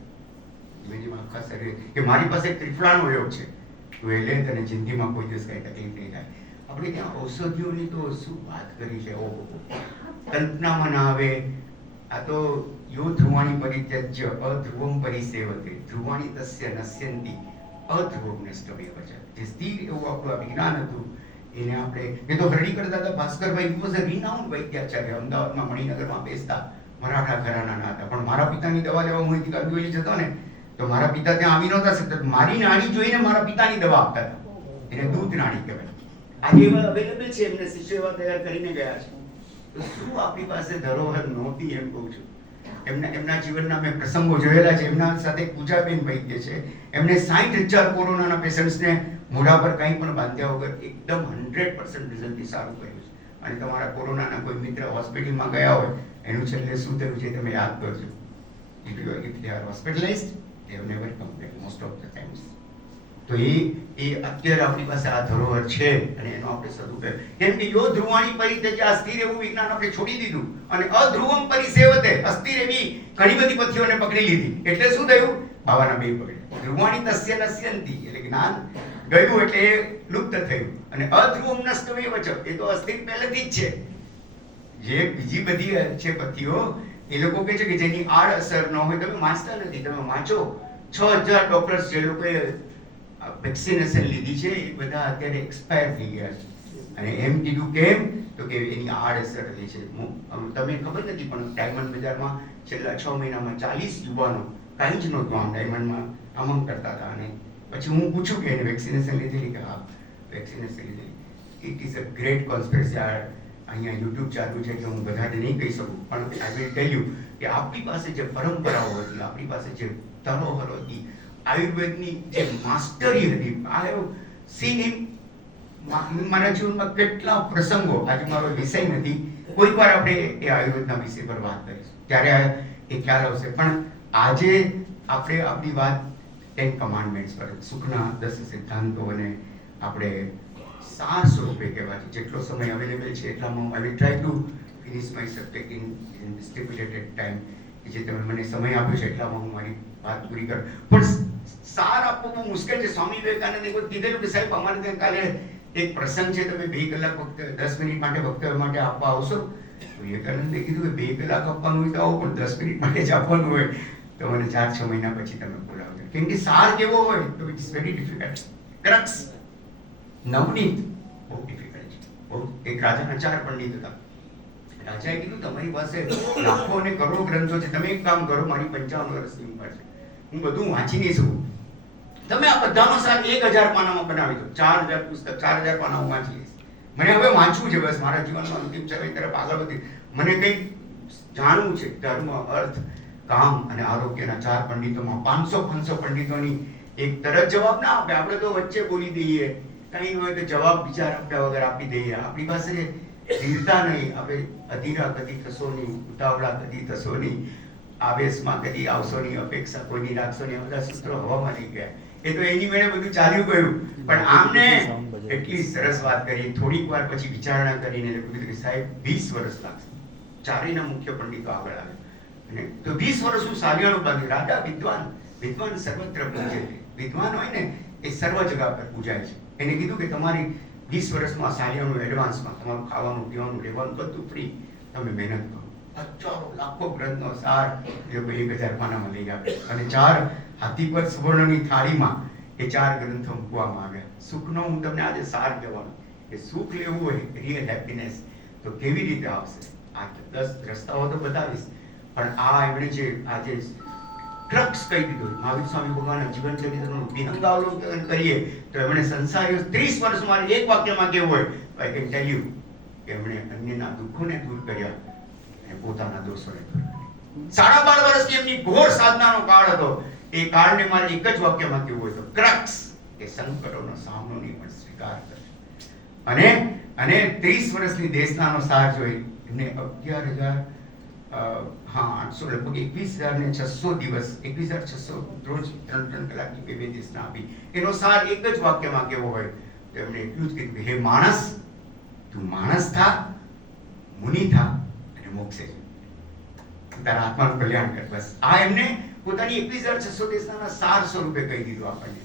ધીમે ધીમે આખા શરીર કે મારી પાસે એક ત્રિફળાનો યોગ છે, તું એ લે તને જિંદગીમાં કોઈ દિવસ કઈ તકલીફ નહીં થાય. આપણે ત્યાં ઔષધિઓની તો શું વાત કરી છે, ઓહો કલ્પનામાં ના આવે. આ તો યો ધ્રુવાણી પરિત્યજ્ય અધ્રુવમ પરિસેવતે ધ્રુવાણી તસ્ય નશ્યંતિ અધ્રુવમ નષ્ટમેવ ચ. જે સ્થિર એવું આપણું આ વિજ્ઞાન હતું એને આપણે એ તો હરણી કરતા હતા. ભાસ્કરભાઈ વોઝ અ રિનાઉન્ડ વૈદ્યાચાર્ય. અમદાવાદમાં મણિનગરમાં બેસતા, મરાઠા ઘરાનાના હતા. પણ મારા પિતાની દવા લેવા હું અહીંથી કાંદોલી જતો ને તો મારા પિતા ત્યાં આવી નહોતા શકતા. મારી નાણી જોઈને મારા પિતાની દવા આપતા હતા. એને દૂધ નાણી કહેવાય. આજે એવા અવેલેબલ છે, એમને શિષ્યો એવા તૈયાર કરીને ગયા છે. તો શું આપણી પાસે ધરોહર નહોતી એમ કહું છું. એમના જીવનના મેં પ્રસંગો જોયેલા છે. એમના સાથે પૂજાબેન વૈદ્ય છે, એમને 60,000 કોરોનાના પેશન્ટ્સને મોઢા પર કંઈ પણ બાંધ્યા વગર એકદમ 100% રિઝલ્ટથી સારું કર્યું છે. અને તમારા કોરોનાના કોઈ મિત્ર હોસ્પિટલમાં ગયા હોય એનું છેલ્લે શું થયું છે તમે યાદ કરજો. if they are hospitalized they have never come back most of the times. તો એ અત્યારે આપણી પાસે આ ધરોહર છે અને એનો આપણે સદુપયોગ, કેમ કે યો ધ્રુવાણી પરિત્યજ્ય અસ્થિર એવું વિજ્ઞાન આપણે છોડી દીધું અને અધ્રુવમ પરિસેવતે અસ્થિર એવી ઘણી બધી પથ્થીઓને પકડી લીધી. એટલે શું થયું? બાવાના બે પકડે. ધ્રુવાણી તસ્ય નશ્યંતિ એટલે જ્ઞાન ગયું એટલે એ લુપ્ત થયું. અને અધ્રુવમ નષ્ટમેવ ચ એ તો અસ્થિર પહેલેથી જ છે. જે બીજી બધી છે પથ્થીઓ એ લોકો કહે છે કે જેની આડ અસર ન હોય. તમે વાંચતા નથી, તમે વાંચો 6,000 ડોક્ટર્સ જે લોકોએ વેક્સિનેશન લીધી છે એ બધા અત્યારે એક્સપાયર થઈ ગયા છે. અને એમ કીધું કેમ તો કે એની આડઅસર થઈ છે. તમને ખબર નથી પણ ડાયમંડ બજારમાં છેલ્લા 6 મહિનામાં 40 યુવાનો કાંઈ જ નહોતું આમ ડાયમંડમાં આમ કરતા હતા. અને પછી હું પૂછું કે એને વેક્સિનેશન લીધેલી કે હા વેક્સિનેશન લીધેલી. It is a great conspiracy. અહીંયા યુટ્યુબ ચાલુ છે એટલે હું બધાને નહીં કહી શકું, પણ આઈ વિલ ટેલ યુ કે આપણી પાસે જે પરંપરાઓ હતી, આપણી પાસે જે ધરોહર હતી, આયુર્વેદની જે માસ્ટરી હતી, આ હેવ સીન ઇન મારા જીવનમાં કેટલા પ્રસંગો. આજે મારો વિષય નથી, કોઈક વાર આપણે એ આયુર્વેદના વિષય પર વાત કરીશું ત્યારે એ ખ્યાલ આવશે. પણ આજે આપણે આપણી વાત 10 કમાન્ડમેન્ટ્સ પર, સુખના 10 સિદ્ધાંતોને આપણે સાર સ્વરૂપે કહેવા છે. જેટલો સમય અવેલેબલ છે એટલામાં I will try to finish my subject in stipulated time. જે તમે મને સમય આપ્યો છે એટલામાં હું મારી વાત પૂરી કરું. પણ સાર આપવું બહુ મુશ્કેલ છે. સ્વામી વિવેકાનંદે કોઈ કીધેલું કે સાહેબ અમારે ત્યાં કાલે એક પ્રસંગ છે, તમે 2 કલાક ફક્ત 10 મિનિટ માટે વક્તવ્ય માટે આપવા આવશો? તો વિવેકાનંદે કીધું કે 2 કલાક આપવાનું હોય તો આવો, પણ 10 મિનિટ માટે જ આપવાનું હોય તો મને 4-6 મહિના પછી તમે બોલાવજો. કેમ કે સાર કેવો હોય તો it's very difficult. Crux Navneet બહુ ડિફિકલ્ટ છે. બહુ એક રાજાના 4 પંડિત હતા. રાજાએ કીધું તમારી પાસે લાખો અને કરોડો ગ્રંથો છે, તમે એક કામ કરો, મારી 55 વર્ષની ઉંમર છે, હું બધું વાંચી નહીં શકું, તમે આ બધાનો સાર 1000 પાનામાં બનાવી દો. 4000 પુસ્તક 4000 પાના હું વાંચી લઈશ. મને હવે વાંચવું છે, બસ મારા જીવનમાં અંતિમ ચરણ તરફ આગળ વધી મને કંઈક જાણવું છે. ધર્મ, અર્થ, કામ અને આરોગ્યના 4 પંડિતોમાં 500 પંડિતોની એક તરત જવાબ ના આપે. આપણે તો વચ્ચે બોલી દઈએ, કંઈ હોય કે જવાબ વિચાર આપ્યા વગર આપી દઈએ. આપણી પાસે ધીરતા નહીં. આપણે અધીરા કદી થશો નહીં, ઉતાવળા કદી થશો નહીં, આવેશમાં કદી આવશો નહીં, અપેક્ષા કોઈની રાખશો નહીં. બધા સૂત્રો હવામાં નહીં ગયા. એ તો એની મેળે બધું ચાલ્યું ગયું. પણ આમને એટલી સરસ વાત કરી. થોડીક વાર પછી વિચારણા કરીને કીધું કે સાહેબ 20 વર્ષ લાગશે. ચારેયના મુખ્ય પંડિતો આગળ આવ્યા અને તો 20 વર્ષ હું સાલિયાણું બાંધ્યું. રાજા વિદ્વાન સર્વત્ર પૂજે. વિદ્વાન હોય ને એ સર્વ જગા પર પૂજાય છે. એને કીધું કે તમારી 20 વર્ષનું આ સાલિયાણું એડવાન્સમાં તમારું ખાવાનું પીવાનું રહેવાનું બધું ફ્રી, તમે મહેનત કરો. હજારો લાખો ગ્રંથનો સાર એ લોકો 1000 પાનામાં લઈ આવે અને 4 હાથી પર સુવર્ણની થાળીમાં એ 4 ગ્રંથો મૂકવામાં આવ્યા. સુખનો હું તમને આજે સાર કહેવાનું કે સુખ લેવું હોય, રિયલ હેપીનેસ, તો કેવી રીતે આવશે? આ 10 રસ્તાઓ તો બતાવીશ, પણ આ એમણે જે આજે ક્રક્સ કહી દીધું. મહાવીર સ્વામી ભગવાનના જીવન ચરિત્રનું વિહંગાવલોકન કરીએ તો એમણે સંસારી 30 વર્ષ મારે એક વાક્યમાં કેવું હોય તો આઈ કેન ટેલ યુ કે એમણે અન્યના દુઃખોને દૂર કર્યા અને પોતાના દોષોને દૂર કર્યા. 12.5 વર્ષની એમની ઘોર સાધનાનો કાળ હતો. એ કાળને મારે એક જ વાક્યમાં કેવું હોય તો ક્રક્સ કે સંકટોનો સામનો નહીં પણ સ્વીકાર કરજો. અને અને 30 વર્ષની દેશનાનો સાર જોઈ એમને 11,800 લગભગ 21,600 દિવસ 21,600 રોજ 3 કલાકની બે દેશના આપી. એનો સાર એક જ વાક્યમાં કેવો હોય તો એમણે એટલું જ કીધું, હે માણસ, તું માણસ થા, મુનિ થા અને મોક્ષે જા, તારા આત્માનું કલ્યાણ કર. બસ આ એમને પોતાની 21,600 દેશના સાર સ્વરૂપે કહી દીધું આપણને.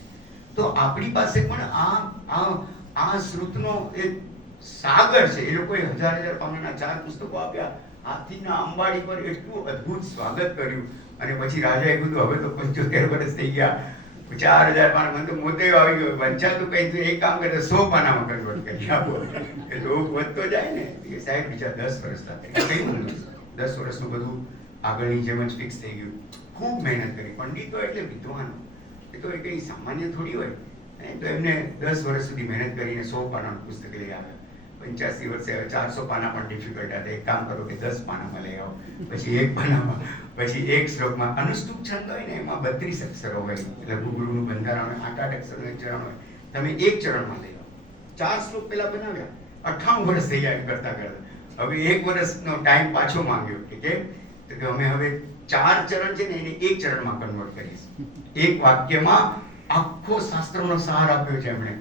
તો આપણી પાસે પણ આ શ્રુતનો એક સાગર છે. એ લોકોએ 1000 પાનાના 4 પુસ્તકો આપ્યા. હાથીના અંબાડી પર એટલું અદ્ભુત સ્વાગત કર્યું અને પછી રાજાએ કીધું હવે તો 75 વર્ષ થઈ ગયા, 4000 પાના, મને તો મોતે આવી ગયો, વંચાતું કઈ તો એક કામ કરે 100 પાનામાં કન્વર્ટ કરી આપો. એ લોક વધતો જાય ને. એ સાહેબ બીજા 10 વર્ષ લાગે. કઈ વાંધો 10 વર્ષનું બધું આગળની જેમ જ ફિક્સ થઈ ગયું. ખૂબ મહેનત કરી. પંડિતો એટલે વિદ્વાનો, એ તો એ કંઈ સામાન્ય થોડી હોય. તો એમને 10 વર્ષ સુધી મહેનત કરીને 100 પાનાનું પુસ્તક લઈ આવ્યા. 85 વર્ષે 400 પાના પણ ડિફિકલ્ટ હતા. એક કામ કરો કે 10 પાનામાં લઈ આવો, પછી એક પાનામાં, પછી એક શ્લોકમાં. અનુષ્ટુપ છંદ હોય ને એમાં 32 અક્ષરો હોય, લઘુ ગુરુનું બંધારણ હોય, 8 અક્ષરનું એક ચરણ હોય. તમે એક ચરણમાં લઈ આવો. 4 શ્લોક પેલા બનાવ્યા, 98 વર્ષ થઈ જાય કરતા કરતા. હવે 1 વર્ષનો ટાઈમ પાછો માંગ્યો કે કેમ, તો કે અમે હવે 4 ચરણ છે ને એને એક ચરણમાં કન્વર્ટ કરીશું. એક વાક્યમાં આખો શાસ્ત્રનો સાર આપ્યો છે એમણે.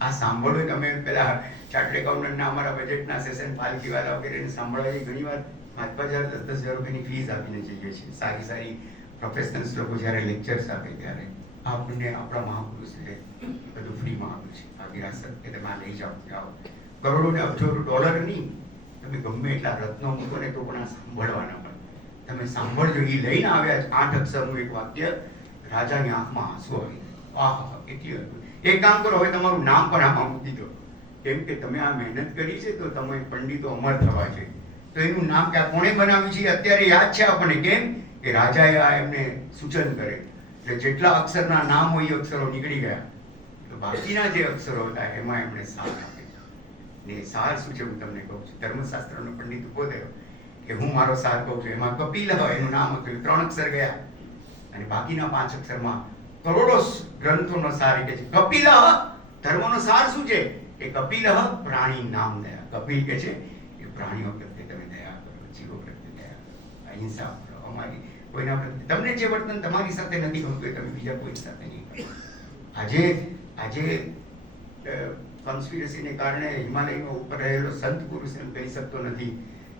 આ સાંભળો તમે પેલા ચાર્ટર્ડ એકાઉન્ટન્ટના અમારા બજેટના સેશન પાલકીવાલા વગેરેને સાંભળવા ઘણીવાર 5,000 10,000 રૂપિયાની ફીસ આપીને જઈએ છીએ. સારી પ્રોફેશનલ્સ લોકો જ્યારે લેક્ચર્સ આપે ત્યારે આપણને આપણા મહાપુરુષે બધું ફ્રીમાં આપ્યું છે. આ વિરાસત કે તમે આ લઈ જાઓ. કરોડો ને અબજો ડોલર નહીં, તમે ગમે એટલા રત્નો મૂકો ને તો પણ આ સાંભળવાના પણ. તમે સાંભળજો. એ લઈને આવ્યા 8 અક્ષરનું એક વાક્ય, રાજાની આંખમાં આંસુ આવી. આહ, એટલી અદભુત. એક કામ કરો, હવે તમારું નામ પણ આમાં મૂકી દો, કેમ કે તમે આ મહેનત કરી છે તો તમે પંડિતો અમર થવા છે. તો એનું નામ કે કોણે બનાવ્યું છે અત્યારે યાદ છે આપણને. કેમ કે રાજાએ આ એમને સૂચન કરે એટલે જેટલા અક્ષરના નામ હોય એ અક્ષરો નીકળી ગયા. તો બાકીના જે અક્ષરો હતા એમાં એમણે સાર આપે છે. ને સાર શું છે હું તમને કહું છું. ધર્મશાસ્ત્રનો પંડિત ઉભો થયો કે હું મારો સાર કહું છું. એમાં કપિલ એનું નામ હતું, 3 અક્ષર ગયા અને બાકીના 5 અક્ષરમાં કરોડો ગ્રંથોનો સાર કે છે. કપિલ ધર્મનો સાર શું છે? એ કપિલ પ્રાણી નામ દયા. કપિલ કે છે એ પ્રાણીઓ પ્રત્યે તમે દયા કરો, જીવો પ્રત્યે દયા કરો, અહિંસા કરો. અમારી કોઈના પ્રત્યે તમને જે વર્તન તમારી સાથે નથી ગમતું એ તમે બીજા કોઈ સાથે નહીં કરો. આજે કોન્સ્પિરસીને કારણે હિમાલયમાં ઉપર રહેલો સંત પુરુષ એમ કહી શકતો નથી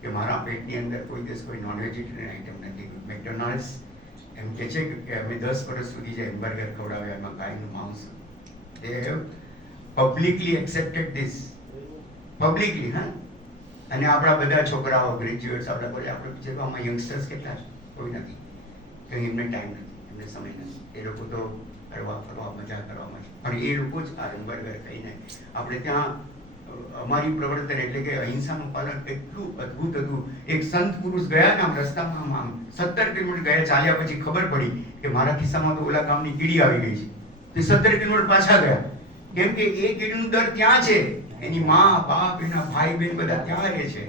કે મારા પેટની અંદર કોઈ દિવસ કોઈ નોન વેજીટેરિયન આઈટમ નથી. મેકડોનાલ્ડ્સ એમ કે છે કે અમે 10 વર્ષ સુધી જે હેમબર્ગર ખવડાવ્યા એમાં ગાયનું માંસ. they have publicly accepted this publicly. અને આપણા બધા છોકરાઓ ગ્રેજ્યુએટ્સ આપણા કોઈ આપણે જેવામાં યંગસ્ટર્સ કેટલા છે? કોઈ નથી. કંઈ એમને ટાઈમ નથી, એમને સમય નથી. એ લોકો તો ફરવા મજા કરવામાં છે. અને એ લોકો જ આ હેમબર્ગર ખાઈને આપણે ત્યાં અમારી પ્રવર્તન એટલે કે અહિંસાનું પાલન એટલું અદ્ભુત હતું. એક સંત પુરુષ ગયા ને આમ રસ્તામાં આમ 17 કિલોમીટર ગયા, ચાલ્યા પછી ખબર પડી કે મારા ખિસ્સામાં તો ઓલા ગામની કીડી આવી ગઈ છે. તે 17 કિલોમીટર પાછા ગયા, કેમ કે એ કીડીનું દર ત્યાં છે. એની માં, બાપ, એના ભાઈ બહેન બધા ત્યાં રહે છે.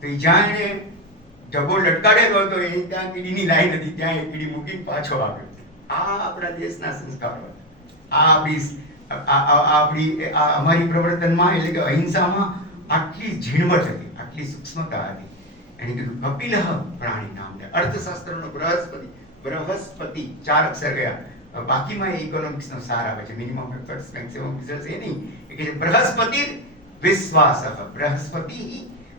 તો જ્યાં એને ઢગો લટકાડેલો હતો એ ત્યાં કીડીની લાઈન હતી, ત્યાં એ કીડી મૂકીને પાછો આવ્યો. આ આપણા દેશના સંસ્કારો હતા. અમારી પ્રવર્તનમાં એટલે કે અહિંસામાં આટલી ઝીણવટ હતી, આટલી સૂક્ષ્મતા હતી. એને કીધું કપિલ પ્રાણી નામ દે. અર્થશાસ્ત્રનો બૃહસ્પતિ 4 અક્ષર ગયા. બાકીમાં ઇકોનોમિક્સનો સાર આવે છે. મિનિમમ એફર્ટ્સ મેક્સિમમ રિઝલ્ટ્સ એ નહીં. એ કે બૃહસ્પતિ વિશ્વાસ, બૃહસ્પતિ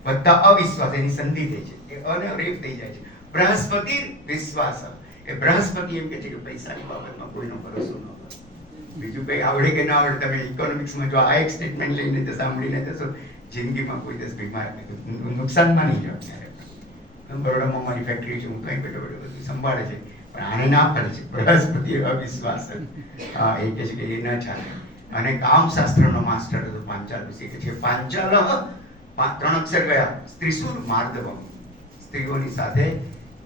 વત્તા અવિશ્વાસ, એની સંધિ થઈ છે. એ અને રેફ થઈ જાય છે. બૃહસ્પતિ વિશ્વાસ. એ બૃહસ્પતિ એમ કે છે કે પૈસાની બાબતમાં કોઈનો ભરોસો ન કરો. બીજું કંઈ આવડે કે ના આવડે, તમે ઇકોનોમિક્સમાં જો આ એક સ્ટેટમેન્ટ લઈને સાંભળીને જશો, જિંદગીમાં કોઈ દિવસ બીમાર નુકસાનમાં નહીં જાવ. ત્યારે બરોડામાં મારી ફેક્ટરી છે, હું કંઈ બધું સંભાળે છે, પણ આને ના પડે છે. બૃહસ્પતિ અવિશ્વાસ. હા, એ કહે છે કે એ ના ચાલે. અને કામશાસ્ત્રનો માસ્ટર હતો પાંચાલ ઋષિ, કે છે પાંચાલ 3 અક્ષર ગયા, ત્રિશુર માર્દવમ. સ્ત્રીઓની સાથે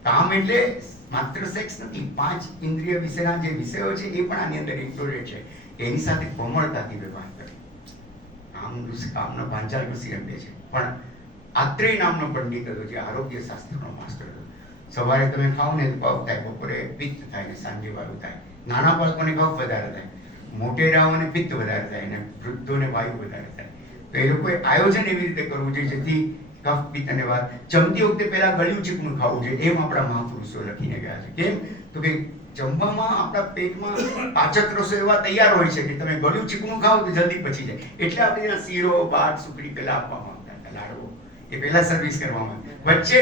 કામ એટલે માત્ર સેક્સ નથી, 5 ઇન્દ્રિય વિશેના જે વિષયો છે એ પણ આની અંદર ઇન્ક્લુડેડ છે. એની સાથે કોમળતાથી વ્યવહાર કરે. કામનો પાંચાલ ઋષિ એમ કહે છે. પણ આત્રેય નામનો પંડિત હતો જે આરોગ્ય શાસ્ત્રનો માસ્ટર હતો. સવારે તમે ખાઓ ને તો કફ થાય, બપોરે પિત્ત થાય ને સાંજે વાયુ થાય. નાના બાળકોને કફ વધારે થાય, મોટેરાઓને પિત્ત વધારે થાય અને વૃદ્ધોને વાયુ વધારે થાય. તો એ લોકોએ આયોજન એવી રીતે કરવું જોઈએ જેથી કફ પિત્ત અને વાત જમતી વખતે પહેલા ગળ્યું ચીકણું ખાવું જોઈએ, એમ આપણા મહાપુરુષો લખીને ગયા છે. કેમ? તો કે જમવામાં આપણા પેટમાં પાચક રસો એવા તૈયાર હોય છે કે તમે ગળ્યું ચીકણું ખાઓ તો જલ્દી પચી જાય. એટલે આપણે એના શીરો, ભાત, સુખડી પહેલા આપવામાં આવતા હતા, લાડવો એ પહેલા સર્વિસ કરવામાં, વચ્ચે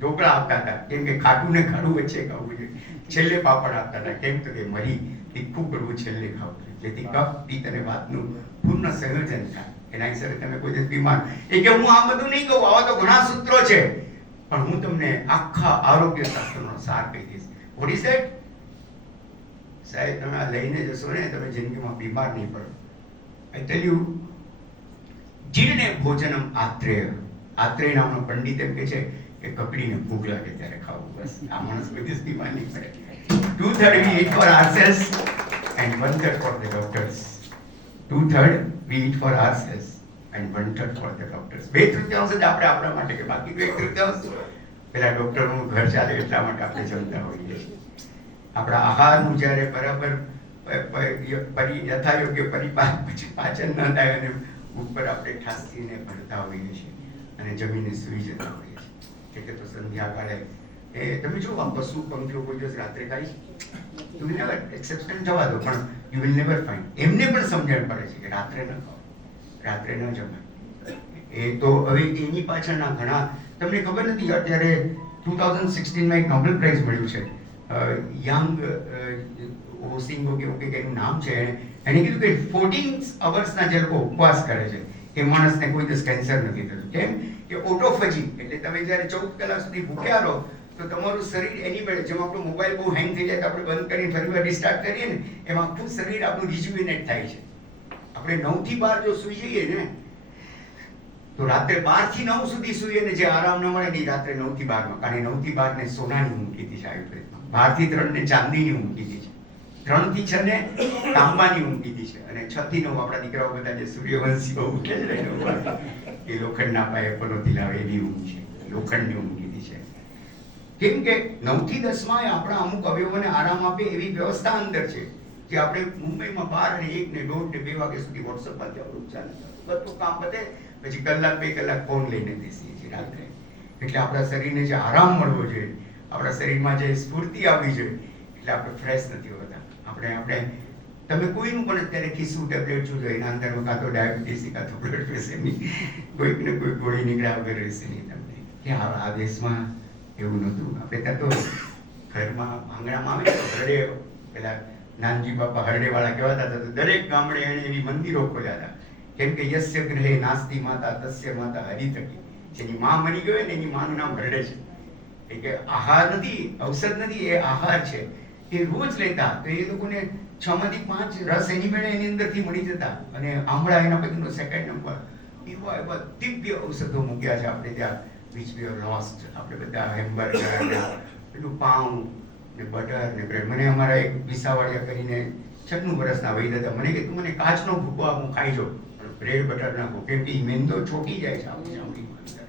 ઢોકળા આપતા હતા, કેમ કે ખાટું ને ખાડું વચ્ચે ખાવું જોઈએ. છેલ્લે પાપડ આપતા હતા, કેમ? તો કે મરી તીખું કરવું છેલ્લે ખાવું જોઈએ, જેથી કફ પિત્ત અને વાતનું પૂર્ણ સંયોજન થાય. એના હિસાબે તમે કોઈ દિવસ બીમાર એ કે હું આ બધું નહીં કહું, આવા તો ઘણા સૂત્રો છે, પણ હું તમને આખા આરોગ્ય શાસ્ત્રનો સાર કહી દઈશ. Vote is that? સાહેબ તમે આ લઈને જશો ને તમે જિંદગીમાં બીમાર નહીં પડો. આઈ ટેલ યુ, જીર્ણે ભોજનમ આત્રેય. આત્રેય નામનો પંડિત એમ કે છે કે કકડીને ભૂખ લાગે ત્યારે ખાવું, બસ. આ માણસ કોઈ દિવસ બીમાર નહીં પડે. 2/3 we eat for ourselves and 1/3 for the doctors. 2/3 we eat for ourselves and 1/3 for the doctors. 2/3 જ આપણે આપણા માટે, કે બાકી 1/3 પેલા ડોક્ટરનું ઘર ચાલે એટલા માટે આપણે જમતા હોઈએ છીએ. આપણા આહારનું જ્યારે બરાબર યથાયોગ્ય પછી પાચન ન થાય અને ઉપર આપણે ઠાસીને ભરતા હોઈએ છીએ અને જમીને સૂઈ જતા હોઈએ છીએ. એટલે તો સંધ્યાકાળે એ તમે જો આ પશુ પંખીઓ કોઈ દિવસ રાત્રે ખાય છે? યુ વિલ નેવર, એક્સેપ્શન જવા દો, પણ યુ વિલ નેવર ફાઇન્ડ. એમને પણ સમજણ પડે છે કે રાત્રે ન ખાઓ, રાત્રે ન જમાય. એ તો હવે એની પાછળના ઘણા, તમને ખબર નથી, અત્યારે 2016માં એક નોબેલ પ્રાઇઝ મળ્યું છે યંગ ઓસિંગો કે એવું કંઈક એનું નામ છે. એને કીધું કે 14 અવર્સના જે લોકો ઉપવાસ કરે છે એ માણસને કોઈ દિવસ કેન્સર નથી થતું. કેમ? કે ઓટોફેજી, એટલે તમે જ્યારે 14 કલાક સુધી ભૂખ્યા રહો તો તમારું શરીર એની મેળે, જેમ આપણો મોબાઈલ બહુ હેંગ થઈ જાય તો આપણે બંધ કરીને ફરીવાર રિસ્ટાર્ટ કરીએ ને, એમ આખું શરીર આપણું રિજ્યુવિનેટ થાય છે. આપણે 9 થી 12 જો સૂઈ જઈએ ને તો રાત્રે 12 થી 9 સુધી સૂઈએ ને જે આરામ ન મળે ને રાત્રે 9 થી 12 માં, કારણ 9 થી 12 ને સોનાની ઊંઘ કીધી છે આયુર્વેદમાં, 12 થી 3 ને ચાંદીની ઊંઘ કીધી છે, 3 થી 6 ને તાંબાની ઊંઘ કીધી છે, અને 6 થી 9 આપણા દીકરાઓ બધા જે સૂર્યવંશીઓ ઉઠે છે એ લોખંડના પાયે પલોથી લાવે એવી ઊંઘ છે, લોખંડની ઊંઘ કીધી છે. કેમ કે 9 થી 10 માં આપણા અમુક અવયવોને આરામ આપે એવી વ્યવસ્થા અંદર છે કે આપણે મુંબઈમાં 12 ને 1 ને 1:30 ને 2 વાગ્યા સુધી વોટ્સઅપ પર આપણું ચાલે, બધું કામ પતે પછી કલાક 2 કલાક ફોન લઈને બેસીએ છીએ રાત્રે. એટલે આપણા શરીરને જે આરામ મળવો જોઈએ, આપણા શરીરમાં જે સ્ફૂર્તિ આવવી જોઈએ, એટલે આપણે ફ્રેશ નથી હોતા. આપણે તમે કોઈનું પણ અત્યારે ખિસ્સું ટેબ્લેટ જોજો, એના અંદર કાં તો ડાયાબિટીસ કાં તો બ્લડ પ્રેશરની કોઈક ને કોઈ ગોળી નીકળ્યા વગર રહેશે નહીં તમને. કે આ દેશમાં એવું નહોતું. આપણે ત્યાં તો ઘરમાં આંગણામાં આવે તો હરડે, પેલા નાનજી બાપા હરડેવાળા કહેવાતા હતા, તો દરેક ગામડે એને એવી મંદિરો ખોલ્યા હતા. કેમ કે યસ્ય ગ્રહે નાસ્તિ માતા તસ્ય માતા હરિતકી. જેની માં મરી ગઈ ને એની માનું નામ હરડે છે. એ કે આહાર નથી, ઔષધ નથી, એ આહાર છે. એ રોજ લેતા તો એ લોકોને 6 માંથી 5 રસ એની મેળે એની અંદરથી મળી જતા, અને આંબળા એના પછીનો સેકન્ડ નંબર. એવા દિવ્ય ઔષધો મૂક્યા છે આપણે ત્યાં, which we have lost. આપણે બધા હેમ્બર્ગર ને પેલું પાઉં ને બટર ને બ્રેડ. મને અમારા એક વિસાવાડિયા કરીને 96 વર્ષના વૈદ હતા, મને કે તું મને કાચનો ભૂકો આપ, હું ખાઈ જાઉં, બ્રેડ બટર નાખો, કેમ કે મેંદો ચોટી જાય છે આપણી ચામડીમાં અંદર,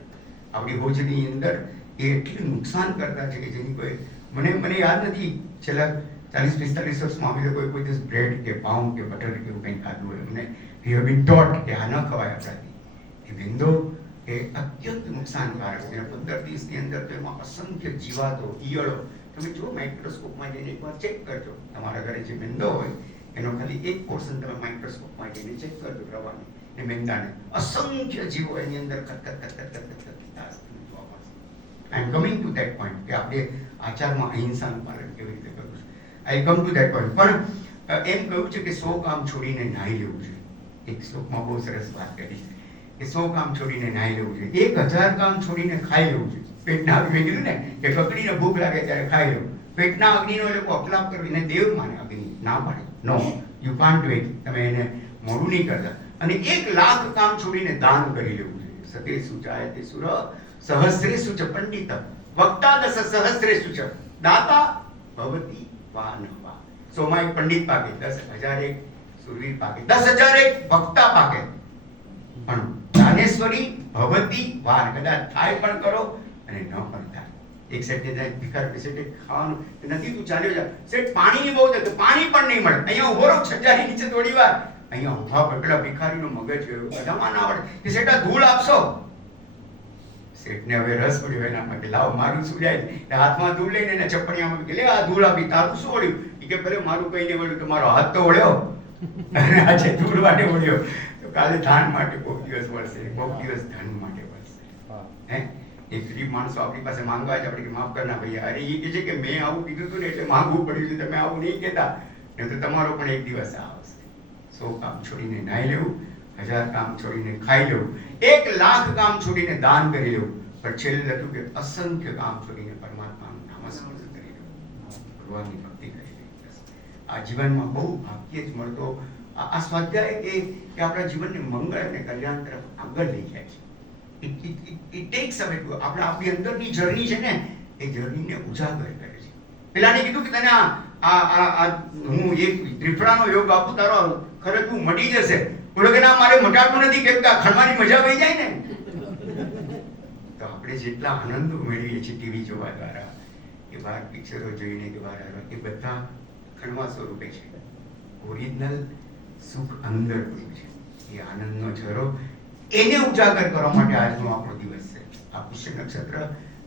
આપણી હોજની અંદર. એ એટલું નુકસાન કરતા છે કે જેની કોઈ મને યાદ નથી છેલ્લા 40-45 વર્ષમાં અમે લોકોએ કોઈ દિવસ બ્રેડ કે પાઉં કે બટર કે એવું કંઈ ખાધું હોય. મને વી હેવ બીન ટોટ કે આ ન ખવાય આપણાથી. એ મેંદો એ અત્યંત નુકસાનકારક છે. 15 દિવસની અંદર તો એમાં અસંખ્ય જીવાતો, ઈયળો, તમે જો માઇક્રોસ્કોપમાં જઈને એકવાર ચેક કરજો. તમારા ઘરે જે મેંદો હોય એનો ખાલી એક પોર્શન તમે માઇક્રોસ્કોપમાં જઈને ચેક કરજો, રવાની ને મેંદાને, અસંખ્ય જીવો એની અંદર I am coming to that point કે આપણે આચારમાં અહિંસાનું પાલન કેવી રીતે કરવું છે. I come to that point. પણ એમ કહ્યું છે કે 100 કામ છોડીને નાહી લેવું છે. એક શ્લોકમાં બહુ સરસ વાત કરી છે કે 100 કામ છોડીને નાહી લેવું છે, 1000 કામ છોડીને ખાઈ લેવું છે. પેટના અગ્નિ કીધું ને કે કકડીને ભૂખ લાગે ત્યારે ખાઈ લેવું. પેટના અગ્નિનો એ લોકો અપલાપ કરીને દેવ માને, અગ્નિ ના પાડે, નો યુ કાન્ટ ડુ ઇટ, તમે એને મોડું નહીં કરતા. અને 1,00,000 કામ છોડીને દાન કરી લેવું છે. સતે સુચાય તે સુર સહસ્રેષુ ચ પંડિત વક્તા દસ સહસ્રેષુ ચ દાતા ભવતી વાનવા. 100માં એક પંડિત પાકે, 10,000 એક સુરવીર પાકે, 10,000 એક વક્તા પાકે. પણ દાનેશ્વરી ભવતી વાન, કદાચ થાય પણ કરો અને ન પણ થાય. એક સેટ ને ભિખાર સેટ ખાવાનું નથી, તું ચાલ્યો જા, સેટ પાણીની બહુ છે તો પાણી પણ નહીં મળે. અહીંયા ઉભો રહો, છજારી નીચે થોડી વાર, અહીંયા ઉભા પર પેલા ભિખારીનું મગજ ગયું, બધામાં ના આવડે કે શેઠા ધૂળ આપશો. શેઠને હવે રસ પડ્યો એનામાં કે લાવ મારું શું જાય, હાથમાં ધૂળ લઈને એને ચપણીયામાં કે લે આ ધૂળ આપી, તારું શું વળ્યું? એ કે ભલે મારું કઈ નહીં વળ્યું, તમારો હાથ તો વળ્યો અને આજે ધૂળ માટે વળ્યો, તો કાલે ધાન માટે કોક દિવસ વળશે, કોક દિવસ ધન માટે વળશે. હે એ ગરીબ માણસો આપણી પાસે માંગવા જ આપણે કે માફ કરના ભૈયા, અરે એ કે છે કે મેં આવું કીધું હતું ને એટલે માંગવું પડ્યું છે, તમે આવું નહીં કહેતા, નહીં તો તમારો પણ એક દિવસ આવશે. 100 કામ છોડીને નાહી લેવું, 1000 કામ છોડીને ખાઈ લેવું, 1 લાખ કામ છોડીને દાન કરી લેવું, પણ છેલ્લે લખ્યું કે અસંખ્ય કામ છોડીને પરમાત્માનું નામસ્મરણ કરી લેવું, ભગવાનની ભક્તિ કરી લેવી. આ જીવનમાં બહુ ભાગ્યે જ મળતો આ સ્વાધ્યાય કે આપણા જીવનને મંગળ અને કલ્યાણ તરફ આગળ લઈ જાય છે. ઇટ ટેક્સ અવે ટુ આપણી અંદરની જર્ની છે ને, એ જર્નીને ઉજાગર કરે છે. પેલાને કીધું કે તને આ હું એક ત્રિફળાનો યોગ આપું, તારો ખરેખર મટી જશે. બોલો કે ના મારે મટાડવું નથી, કેમ કે આ ખણવાની મજા આવી જાય ને. તો આપણે જેટલા આનંદો મેળવીએ છીએ ટીવી જોવા દ્વારા, કે બહાર પિક્ચરો જોઈને કે બહાર એ બધા ખણવા સ્વરૂપે છે. ઓરિજિનલ સુખ અંદર પડ્યું છે, એ આનંદનો ઝરો, એને ઉજાગર કરવા માટે આજનો આપણો દિવસ છે. આ પુષ્ય નક્ષત્ર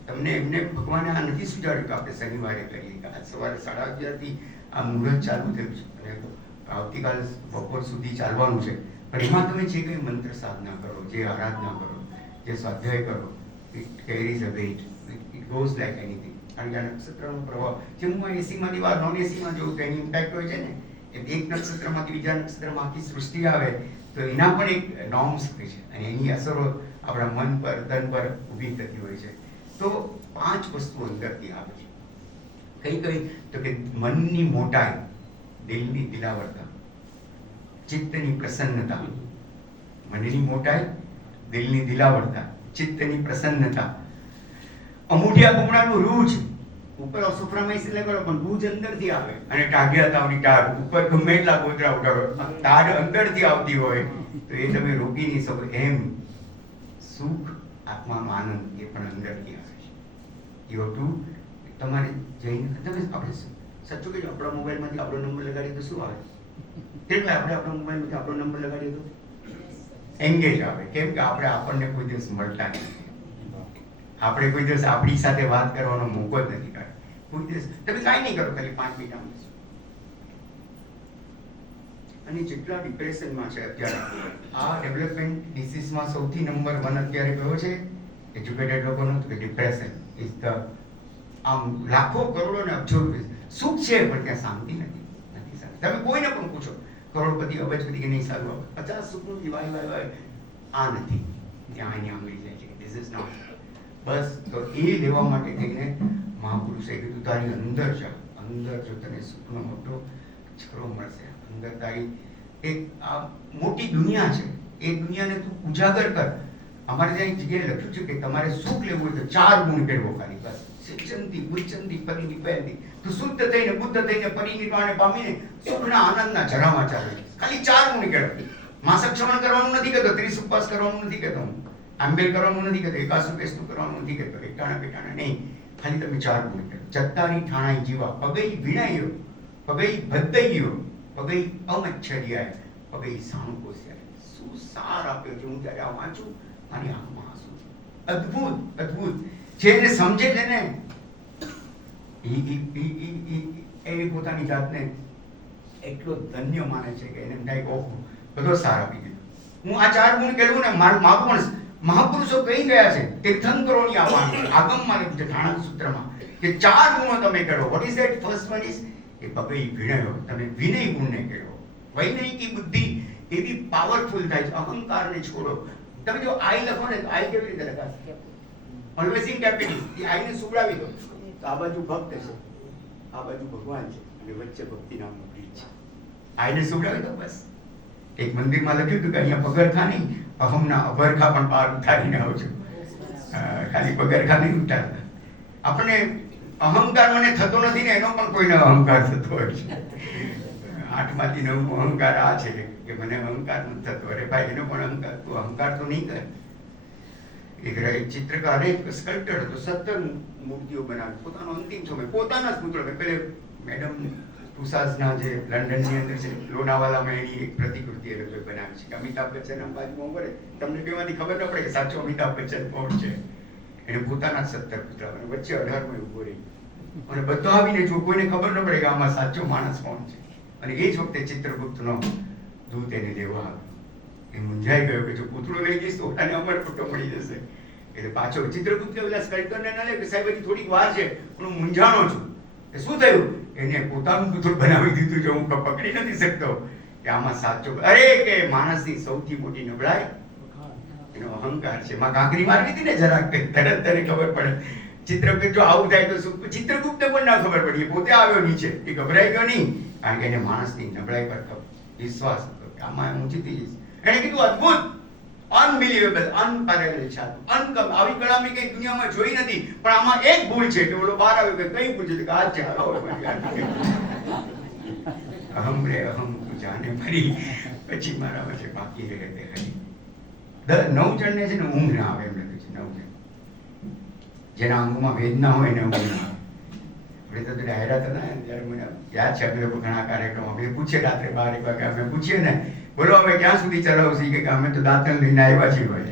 તમને એમને ભગવાને આ નથી સુજાડ્યું કે આપણે શનિવારે કરીએ, કે આજ સવારે 11:30 થી આ મુહૂર્ત ચાલુ થયું છે અને આવતીકાલ બપોર સુધી ચાલવાનું છે. પણ એમાં તમે જે કંઈ મંત્ર સાધના કરો, જે આરાધના કરો, જે સ્વાધ્યાય કરો, it carries a weight, it goes like anything. કારણ કે આ નક્ષત્રનો પ્રભાવ જે હું એસીમાંથી બહાર નોન એસીમાં જોઉં તો એની ઇમ્પેક્ટ હોય છે ને, એક નક્ષત્રમાંથી બીજા નક્ષત્રમાં આખી સૃષ્ટિ આવે તો એના પણ એક નોર્મ્સ હોય છે અને એની અસરો આપણા મન પર, તન પર ઊભી થતી હોય છે. તો 5 વસ્તુઓ અંદરથી આવે છે. કઈ કઈ? તો કે મનની મોટાઈ, દિલની દિલાવરતા, ચિત્તની પ્રસન્નતા. મનની મોટાઈ, દિલની દિલાવરતા, ચિત્તની પ્રસન્નતા. અમૂઢિયા કુમળાનું રૂજ, ઉપર સુફરામાઈસિસ લગાડો પણ રૂજ અંદરથી આવે. અને ટાઢિયા તાવની ટાઢ, ઉપર ગમે એટલા ગોતરા ઉડાડો, ટાઢ અંદરથી આવતી હોય તો એ તમે રોકી નહીં શકો. એમ સુખ, આત્માનો આનંદ એ પણ અંદરથી આવે છે. યુ ટુ તમારે જઈને તમે આપણે સાચું કહીએ, આપણા મોબાઈલમાંથી આપણો નંબર લગાડીએ તો શું આવે? કેટલા આપણે આપણા મોબાઈલમાંથી આપણો નંબર લગાડીએ તો એંગેજ આવે. કેમ કે આપણને કોઈ દિવસ મળતા નથી, આપણે કોઈ દિવસ આપણી સાથે વાત કરવાનો મોકો જ નથી કાઢ્યો. કોઈ દિવસ તમે કાંઈ નહીં કરો, ખાલી 5 મિનિટ આમ. અને જેટલા ડિપ્રેશનમાં છે અત્યારે, આ ડેવલપમેન્ટ ડિસીઝમાં સૌથી નંબર 1 અત્યારે કયો છે એજ્યુકેટેડ લોકોનો? તો કે ડિપ્રેશન ઇઝ ધ, આમ લાખો કરોડો ને અબજો સુખ છે પણ ત્યાં શાંતિ નથી. તમે કોઈને પણ પૂછો, કરોડપતિ અબજપતિ કે નહીં સારું આવે, 50 સુખનું વાય આ નથી, ત્યાં અહીંયા આંગળી જાય છે કે ધીસ ઇઝ નોટ. બસ તો એ લેવા માટે થઈને મહાપુરુષે કીધું તારી અંદર જા, અંદર જો તને સુખનો મોટો છરો મળશે, અંદર તારી એક આ મોટી દુનિયા છે, એ દુનિયાને તું ઉજાગર કર. અમારે ત્યાં એક જગ્યાએ લખ્યું છે કે તમારે સુખ લેવું હોય તો 4 ગુણ કેળવો ખાલી, બસ. શિક્ષણથી, બુદ્ધંથી, પરિનિર્વાણથી, તું શુદ્ધ થઈને, બુદ્ધ થઈને, પરિનિર્વાણ પામીને સુખના આનંદના જરામાં ચાલે. ખાલી 4 ગુણ કેળવો. માસક શ્રવણ કરવાનું નથી કહેતો, 30 ઉપવાસ કરવાનું નથી કહેતો, આંબેલ કરવાનું નથી કહેતો, એકાસુ પેસતું કરવાનું નથી કહેતો, એકટાણા પેટાણા નહીં. ખાલી તમે 4 ગુણ કેળવો. ચત્તારી ઠાણાઈ જીવા, પગઈ વિણાયો, પગઈ ભદ્દઈયો, પગઈ અમચ્છરિયાય, પગઈ સાણુકોસ્યાય. શું સાર આપ્યો છે! હું ત્યારે આ વાંચું મારી આંખમાં આંસુ છે. અદ્ભુત અદ્ભુત. જેને સમજે છે ને એ પોતાની જાતને એટલો ધન્ય માને છે કે એને થાય ઓહ બધો સાર આપી દીધો. હું આ 4 ગુણ કેળવું ને મારું પણ મહાપુરુષો કહી ગયા છે, તીર્થંકરોની આ વાણી આગમમાં લખ્યું છે ઠાણા સૂત્રમાં કે 4 ગુણો તમે કેળવો. What is that? First one is એ પગઈ વિનયો, તમે વિનય ગુણને કેળવો. વૈનયિકી બુદ્ધિ એવી પાવરફુલ થાય છે, અહંકારને છોડો. તમે જો આઈ લખો ને તો આઈ કેવી રીતે લખાશે? Always in capital. એ આઈને સુવડાવી દો તો આ બાજુ ભક્ત છે, આ બાજુ ભગવાન છે અને વચ્ચે ભક્તિ નામનો બ્રિજ છે. આઈને સુવડાવી દો બસ. એક મંદિરમાં લખ્યું હતું કે અહીંયા પગરખા નહીં, અહમના અભરખા પણ પાર ઉતારીને આવજો. ખાલી પગરખા નહીં ઉતારતા. આપણને અહંકાર મને થતો નથી ને, એનો પણ કોઈને અહંકાર થતો હોય છે. 8માંથી 9 અહંકાર આ છે કે મને અહંકાર નથી થતો. અરે ભાઈ, એનો પણ અહંકાર, તું અહંકાર તો નહીં કર. એક ચિત્રકાર, એક સ્કલ્પ્ટર હતો, 17 મૂર્તિઓ બનાવી પોતાનો અંતિમ સમય, પોતાના જ પુત્ર. પેલે મેડમ તુષારના જે લંડનની અંદર છે લોનાવાલામાં એની એક પ્રતિકૃતિ એ લોકોએ બનાવી છે કે અમિતાભ બચ્ચન આમ બાજુમાં ઉભો રહે, તમને બેમાંથી ખબર ન પડે કે સાચો અમિતાભ બચ્ચન કોણ છે. એને પોતાના 17 પુત્ર વચ્ચે 18 ઉભો રહી અને બધા આવીને જો કોઈને ખબર ન પડે કે આમાં સાચો માણસ કોણ છે. અને એ જ વખતે ચિત્રગુપ્તનો દૂત એને લેવા આવ્યો. એ મૂંઝાઈ ગયો કે જો પૂતળો લઈ જઈશ તો ઓલાને અમર પુત્ર મળી જશે. એટલે પાછો ચિત્રગુપ્ત પેલા સ્કલ્પટરને ના લે કે સાહેબ હજી થોડીક વાર છે, હું મૂંઝાણો છું. એ શું થયું? એને પોતાનું પુત્ર બનાવી દીધું છે, હું પકડી નથી શકતો કે આમાં સાચો. અરે કે માણસની સૌથી મોટી નબળાઈ એનો અહંકાર છે. માં કાંકરી મારવી હતી ને જરાક, તરત તને ખબર પડે. ચિત્રગુપ્ત જો આવું થાય તો શું? ચિત્રગુપ્તને પણ ના ખબર પડી. એ પોતે આવ્યો નીચે, એ ગભરાઈ ગયો નહીં, કારણ કે એને માણસની નબળાઈ પર વિશ્વાસ હતો કે આમાં હું જીતી જઈશ. એને કીધું અદ્ભુત, અનબિલીવેબલ, અનપેરેલલ છે, આવી કળા મેં કઈ દુનિયામાં જોઈ નથી, પણ આમાં એક ભૂલ છે. કે ઓલો બહાર આવ્યો કે કઈ ભૂલ છે? કે આ છે અહમ રે અહમ તું જાને ફરી, પછી મારા વચ્ચે બાકી રહે તે હરી. 9 જણને છે ને ઊંઘ ના આવે એમ લખ્યું છે. 9 જણ જેના અંગમાં વેદના હોય એને ઊંઘ ના આવે. આપણે તો ડાયરા હતા ને ત્યારે મને યાદ છે, અમે લોકો ઘણા કાર્યક્રમો અમે પૂછીએ રાત્રે 12 વાગે, અમે પૂછીએ ને બોલો હવે ક્યાં સુધી ચલાવશે? કે અમે તો દાંતણ લઈને આવ્યા છીએ હોય.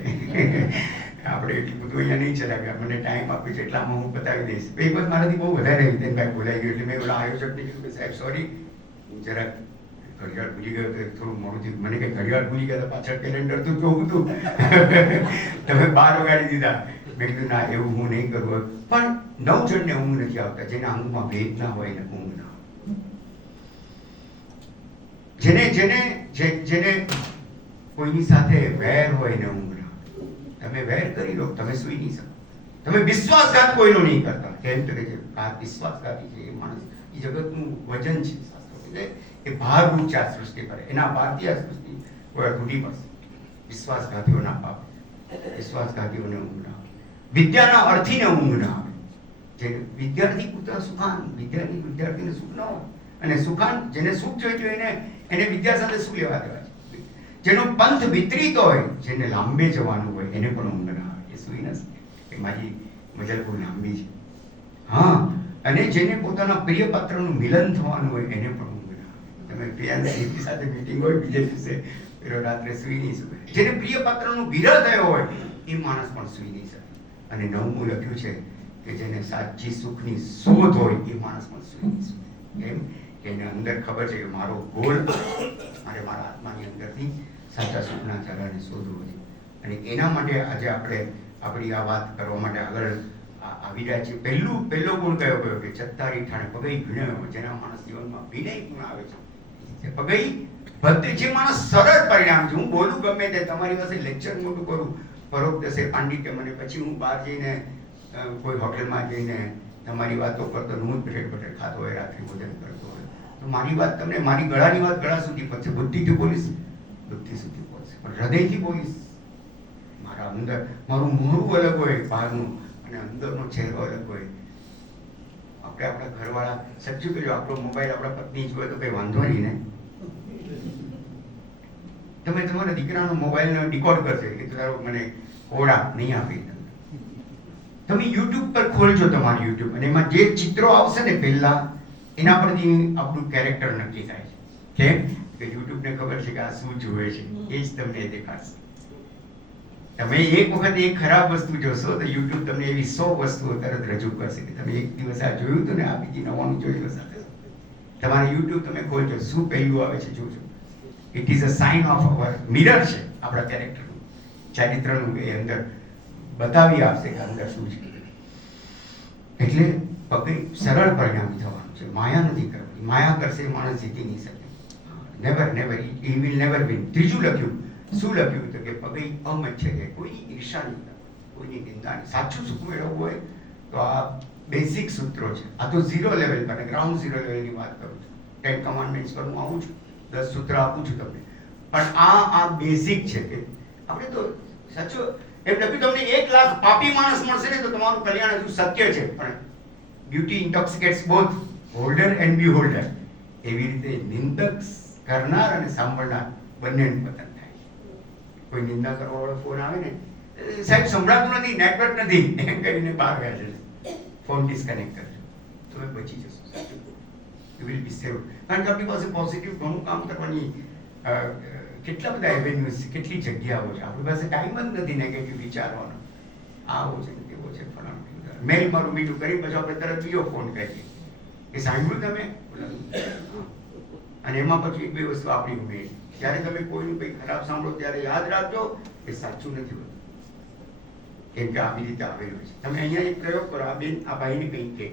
આપણે એટલું બધું અહીંયા નહીં ચલાવ્યા, મને ટાઈમ આપ્યો છે એટલામાં હું બતાવી દઈશ. એ બસ મારાથી બહુ વધારે હિતેનભાઈ બોલાઈ ગયું. એટલે મેં ઓલા આયોજકને કીધું કે સાહેબ સોરી, હું જરાક ઘડિયાળ ભૂલી ગયો તો થોડું મોડું થયું. મને કે ઘડિયાળ ભૂલી ગયા તો પાછળ કેલેન્ડર તો જોવું હતું. તમે 12 વગાડી દીધા. મેં કીધું ના, એવું હું નહીં કરું. પણ 9 જણને ઊંઘ નથી આવતા. જેના અંગમાં વેદના હોય ને ઊંઘ ના આવે. જેને કોઈની સાથે વેર હોય ને ઊંઘ ના આવે. તમે વેર કરી લો, તમે સુઈ નહીં શકો. તમે વિશ્વાસઘાત કોઈનો નહીં કરતા. કેમ તો કે જે વિશ્વાસઘાતી છે એ માણસ, એ જગતનું વજન છે. એટલે એ ભારરૂપ છે આ સૃષ્ટિ પર. એના ભારતીય સૃષ્ટિ કોઈ તૂટી પડશે. વિશ્વાસઘાતીઓના પાપ, વિશ્વાસઘાતીઓને ઊંઘ ના આવે. વિદ્યાના અર્થીને ઊંઘ ના આવે. જે વિદ્યાર્થી પુત્ર સુખાન, વિદ્યાર્થીને સુખ ન હોય. અને સુખાન, જેને સુખ જોઈતું એને વિદ્યા સાથે શું લેવા દેવા છે? જેનો પંથ વિતરિત હોય, જેને લાંબે જવાનું હોય, એને પણ ઊંઘ ના આવે. એ સુઈ ન શકે. એ મારી મજલ બહુ લાંબી છે. હા, અને જેને પોતાના પ્રિય પાત્રનું મિલન થવાનું હોય, એને પણ ઊંઘ ના આવે. તમે પ્રિયાની સાથે મીટિંગ હોય, બીજે દિવસે પેલો રાત્રે સુઈ નહીં શકે. જેને પ્રિય પાત્રનો વિરહ થયો હોય, એ માણસ પણ સુઈ નહીં શકે. અને 9મું લખ્યું છે કે જેને સાચી સુખની શોધ હોય, એ માણસ પણ સુઈ નહીં શકે. કેમ કે એને અંદર ખબર છે કે મારો ગોલ, મારે મારા આત્માની અંદરથી સાચા સુખના ચારાને શોધવો છે. અને એના માટે આજે આપણે આપણી આ વાત કરવા માટે આગળ આવી રહ્યા છીએ. પહેલો ગુણ કયો કે ચત્તારી ઠાણે પગઈ ભીણ્યો. જેના માણસ જીવનમાં વિનય ગુણ આવે છે, પગઈ ભક્તિ, જે માણસ સરળ પરિણામ છે. હું બોલું ગમે તે, તમારી પાસે લેક્ચર મોટું કરું, પરોપદેશે પાંડિત્ય, મને પછી હું બહાર જઈને કોઈ હોટલમાં જઈને તમારી વાતો કરતો, હું બ્રેડ બટર ખાતો હોય, રાત્રિ ભોજન કરતો હોય, તો મારી વાત તમને, મારી ગળાની વાત ગળા સુધી પહોંચે. બુદ્ધિથી બોલીશ, બુદ્ધિ સુધી પહોંચે, પણ હૃદયથી બોલીશ. મારા અંદર મારું મોઢું અલગ હોય બહારનું, અને અંદરનો ચહેરો અલગ હોય. આપણે આપણા ઘરવાળા સચ્ચું કર્યું, આપણો મોબાઈલ આપણા પત્ની જોવે તો કઈ વાંધો નહીં ને. તમે તમારા દીકરાનો મોબાઈલ ડિકોડ કરશે કે તારો મને કોડા નહીં આપી. તમે યુટ્યુબ પર ખોલજો તમારું યુટ્યુબ, અને એમાં જે ચિત્રો આવશે ને પહેલા, એના પરથી આપણું કેરેક્ટર નક્કી થાય છે. કેમ કે યુટ્યુબને ખબર છે કે આ શું જોવે છે, એ જ તમને દેખાડશે. તમે એક વખત એક ખરાબ વસ્તુ જોશો તો યુટ્યુબ તમને એવી 100 વસ્તુઓ તરત રજૂ કરશે કે તમે એક દિવસ આ જોયું હતું ને, આ બીજી 9નું જોયું સાથે. તમારે યુટ્યુબ તમે ખોલજો, શું પહેલું આવે છે જોજો. It is a sign of our mirror છે, આપણા કેરેક્ટરનું, ચારિત્રનું. એ અંદર બતાવી આપશે કે અંદર શું છે. એટલે પગે સરળ પરિણામી થવાનું છે. માયા નથી કરવાની. માયા કરશે માણસ જીતી નહીં શકે. Never never, he will never win. ત્રીજું લખ્યું, શું લખ્યું તો કે પગઈ અમચ્છ છે, કોઈની ઈર્ષા નહીં કરવાની, કોઈની નિંદા નહીં. સાચું સુખ મેળવવું હોય તો આ બેઝિક સૂત્રો છે. આ તો 0 લેવલ પર, ગ્રાઉન્ડ 0 લેવલની વાત કરું છું. 10 કમાન્ડમેન્ટ્સ પર હું આવું છું, 10 સૂત્ર આપું છું તમને. પણ આ બેઝિક છે કે આપણે તો સાચું એમ લખ્યું, તમને 1 લાખ પાપી માણસ મળશે ને તો તમારું કલ્યાણ હજુ શક્ય છે. પણ બ્યુટી ઇન્ટોક્સિકેટ્સ બોથ હોલ્ડર એન્ડ બિહોલ્ડર. એવી રીતે નિંદક કરનાર અને સાંભળનાર બંનેનું પતન થાય છે. કોઈ નિંદા કરવા વાળો ફોન આવે ને, સાહેબ સંભળાતું નથી, નેટવર્ક નથી એમ કરીને બહાર કાઢે છે, ફોન ડિસ્કનેક્ટ કરજો, તમે બચી જશો. યુ વિલ બી સેવ. કારણ કે આપણી પાસે પોઝિટિવ ઘણું કામ કરવાની કેટલા બધા એવેન્યુઝ છે, કેટલી જગ્યાઓ છે. આપણી પાસે ટાઈમ જ નથી નેગેટિવ વિચારવાનો. આવો છે તેવો છે ફલાણું મેલ મારું મીઠું કરી પછી આપણે તરત બીજો ફોન કરીએ એ સાંભળ્યું તમે, અને એમાં પછી એક બે વસ્તુ આપણી ઉમેરી. જ્યારે તમે કોઈનું કંઈ ખરાબ સાંભળો ત્યારે યાદ રાખજો એ સાચું નથી હોતું, કેમ કે આવી રીતે આવેલું છે. તમે અહીંયા એક પ્રયોગ કરો, આ બેન આ ભાઈને કંઈ કે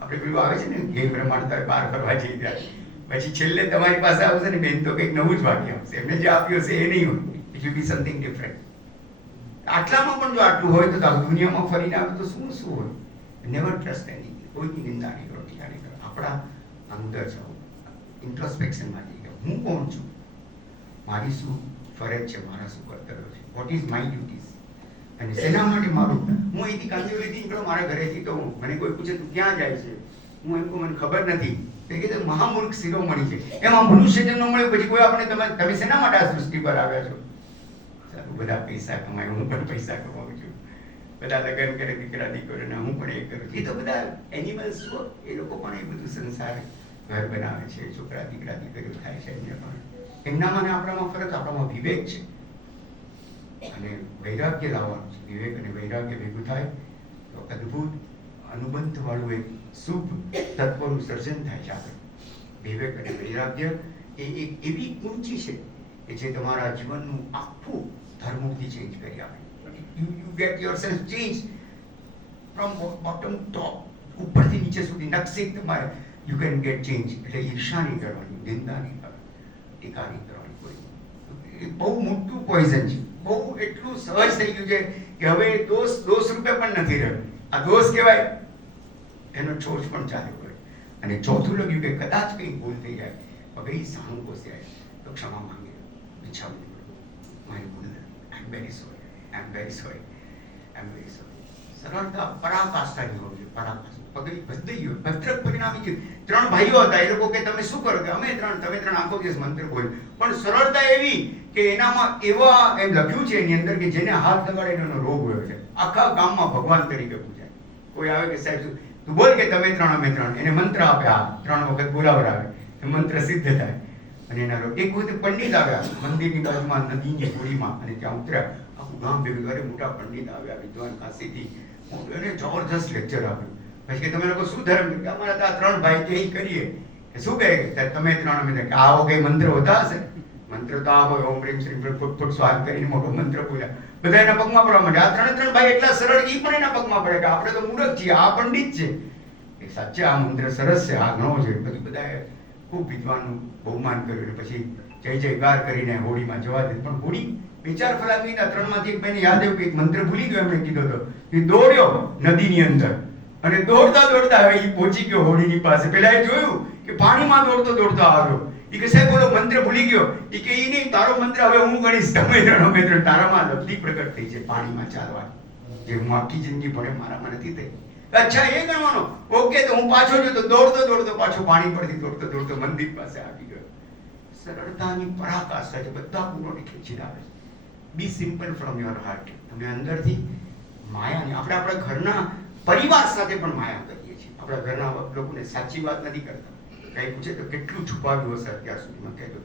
આપણે પેલું આવે છે ને ગેમ રમાડતા હોય બહાર ફરવા જઈ જાય, પછી છેલ્લે તમારી પાસે આવશે ને બેન તો કંઈક નવું જ વાક્ય આવશે, એમને જે આપ્યું હશે એ નહીં હોય, it will be something different. આટલામાં પણ જો આટલું હોય તો દુનિયામાં ફરીને આવે તો શું શું હોય. નેવર ટ્રસ્ટ એની, કોઈની નિંદા નહીં કરો, ટીકા નહીં કરો. આપણા અંદર જાઓ, ઇન્ટ્રોસ્પેક્શનમાં જઈ જાઓ, હું કોણ છું, મારી શું ફરજ છે, મારા શું કર્તવ્ય છે, વોટ ઇઝ માય ડ્યુટીઝ, અને શેના માટે મારું. હું અહીંથી કાંદિવલીથી નીકળો મારા ઘરેથી તો મને કોઈ પૂછે તું ક્યાં જાય છે, હું એમ કહું મને ખબર નથી. એ કીધું મહામૂર્ખ શિરોમણી છે, એમાં મનુષ્ય જન્મ મળ્યો પછી કોઈ આપણે તમે શેના માટે આ સૃષ્ટિ પર આવ્યા છો. સારું, બધા પૈસા કમાય, હું પણ પૈસા કમાઉં છું, બધા લગ્ન કરે દીકરા દીકરીના, હું પણ એ કરું છું. એ તો બધા એનિમલ્સ છો, એ લોકો પણ એ બધું સંસાર ઘર બનાવે છે, છોકરા દીકરા દીકરીઓ થાય છે, એમને પણ એમનામાં ને આપણામાં ફરક, આપણામાં વિવેક છે અને વૈરાગ્ય લાવવાનું છે. વિવેક અને વૈરાગ્ય ભેગું થાય તો અદ્ભુત અનુબંધ વાળું એક શુભ તત્વનું સર્જન થાય છે. આપણે વિવેક અને વૈરાગ્ય એ એક એવી કુંચી છે કે જે તમારા જીવનનું આખું ધર્મોથી ચેન્જ કરી આપે. You get yourself change from bottom top, ઉપરથી નીચે સુધી નકશી તમારે યુ કેન ગેટ ચેન્જ. એટલે ઈર્ષા નહીં કરવાની, નિંદા નહીં કરવાની, ટીકા નહીં કરવાની. કોઈ એ બહુ મોટું પોઈઝન છે, બહુ એટલું સહજ થઈ ગયું છે કે હવે દોષ રૂપે પણ નથી રહ્યો. આ દોષ કહેવાય, એનો છોછ પણ ચાલે હોય. અને ચોથું લગ્યું કે કદાચ કંઈ ભૂલ થઈ જાય, હવે સાણું કોસ્યાય તો ક્ષમા માંગે, વિછાવું મારી ભૂલ, I am very sorry, I am very sorry, I am very sorry. સરળતા પરાકાષ્ઠાની હોવી જોઈએ, પરાકાષ્ઠા પગડી બદલાઈ ગયો, ભદ્રક પરિણામી ગયું. 3 ભાઈઓ હતા, એ લોકો કે તમે શું કરો, કે અમે 3, તમે 3 આખો દિવસ મંત્ર બોલ. પણ સરળતા એવી કે એનામાં એવા એમ લખ્યું છે એની અંદર કે જેને હાથ લગાડે એનો રોગ હોય છે, આખા ગામમાં ભગવાન તરીકે પૂજાય. કોઈ આવે કે સાહેબ તું બોલ કે તમે 3 અમે 3, એને મંત્ર આપ્યા, 3 વખત બોલાવરાવે, એ મંત્ર સિદ્ધ થાય. અને એના રોગ. એક વખત પંડિત આવ્યા મંદિરની બાજુમાં નદીની હોળીમાં, અને ત્યાં ઉતર્યા, આખું ગામ ભેગું, અરે મોટા પંડિત આવ્યા, વિદ્વાન કાશીથી, એને જબરજસ્ત લેક્ચર આપ્યું. પછી કે તમે લોકો શું ધર્મ, કે અમારા તો આ 3 ભાઈ કે એ કરીએ. કે શું કહે, તમે 3 અમે 3, કે આવો કઈ મંત્ર હોતા હશે. મંત્ર તો આ હોય, ઓમ રીમ શ્રીમ ફૂટ ફૂટ સ્વાદ કરીને મોટો મંત્ર બોલ્યા, બધા એના પગમાં પડવા માંડે. આ 3 ભાઈ એટલા સરળ, એ પણ એના પગમાં પડે કે આપણે તો મૂર્ખ છીએ, આ પંડિત છે. એ સાચે આ મંત્ર સરસ છે, આ ઘણો છે. પછી બધાએ ખૂબ વિદ્વાનનું બહુમાન કર્યું, પછી જય જયકાર કરીને હોળીમાં જવા દે. પણ હોળી 2-4 ફલાકીના 3માંથી એક ભાઈને યાદ આવ્યું કે એક મંત્ર ભૂલી ગયો, એમણે કીધો હતો. એ દોડ્યો નદીની અંદર, અને દોડતા દોડતા હવે એ પહોંચી ગયો હોળીની પાસે. પેલા એ જોયું કે પાણીમાં દોડતો દોડતો આવ્યો. એ કે સાહેબ બોલો મંત્ર ભૂલી ગયો. એ કે ઈ નહીં, તારો મંત્ર હવે હું ગણીશ, તમે 3 અમે 3. તારામાં લબ્ધી પ્રગટ થઈ છે પાણીમાં ચાલવાની, જે હું આખી જિંદગી ભણે મારામાં નથી થઈ. અચ્છા એ ગણવાનો, ઓકે. તો હું પાછો જતો, દોડતો દોડતો પાછો પાણી પરથી દોડતો દોડતો મંદિર પાસે આવી ગયો. સરળતાની પરાકાષ્ઠા છે, બધા ગુણોને ખેંચી લાવે છે. બી સિમ્પલ ફ્રોમ યોર હાર્ટ. તમે અંદરથી માયાની, આપણે આપણા ઘરના પરિવાર સાથે પણ માયા કરીએ છીએ. આપણા ઘરના લોકોને સાચી વાત નથી કરતા. કઈ પૂછે તો કેટલું છુપાવ્યું હશે અત્યાર સુધીમાં, કહેજો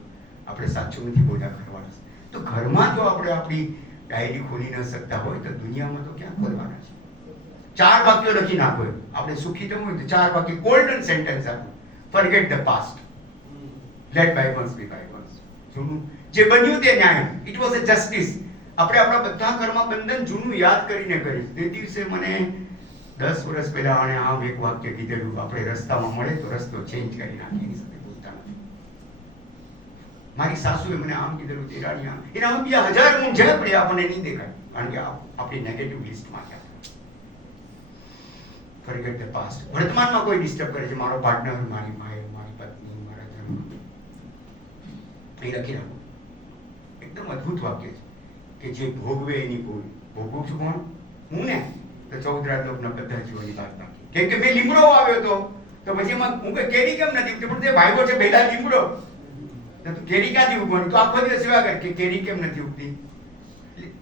આપણે સાચું નથી બોલ્યા ઘરવાળા. તો ઘરમાં જો આપણે આપણી ડાયરી ખોલી ન શકતા હોય તો દુનિયામાં તો ક્યાં ખોલવાના છે. 4 વાક્યો લખી નાખો, આપણે સુખી થવું હોય તો 4 વાક્ય ગોલ્ડન સેન્ટેન્સ આપો. ફોરગેટ ધ પાસ્ટ, લેટ બાયગોન્સ બી બાયગોન્સ. જૂનું જે બન્યું તે ન્યાય, ઇટ વોઝ અ જસ્ટિસ. આપણે આપણા બધા કર્મ બંધન જૂનું યાદ કરીને કરીશ. તે દિવસે મને 10 વર્ષ પહેલા આણે આમ એક વાક્ય કીધેલું, આપણે રસ્તામાં મળે તો રસ્તો ચેન્જ કરી નાખીએ, એની સાથે બોલતા નથી. મારી સાસુએ મને આમ કીધેલું, તેરાણી આમ, એના આમ બીજા 1000 ગુણ છે પણ આપણને નહીં દેખાય, કારણ કે આપણી નેગેટિવ લિસ્ટમાં છે. Forget the past. વર્તમાનમાં કોઈ ડિસ્ટર્બ કરે છે, મારો પાર્ટનર, મારી માય, મારી પત્ની, મારા ધર્મ, એ લખી રાખો. એકદમ અદ્ભુત વાક્ય છે કે જે ભોગવે એની ભૂલ. ભોગવું છું કોણ? હું ને. તો 14 લોકના બધા જીવોની વાત નાખી. કેમ કે મેં લીમડો વાવ્યો તો પછી એમાં હું કે કેરી કેમ નથી ઉગતી, પણ તે ભાઈઓ છે ભેલા લીમડો, તો કેરી ક્યાંથી ઉગવાની? તો આખો દિવસ સેવા કર કે કેરી કેમ નથી ઉગતી.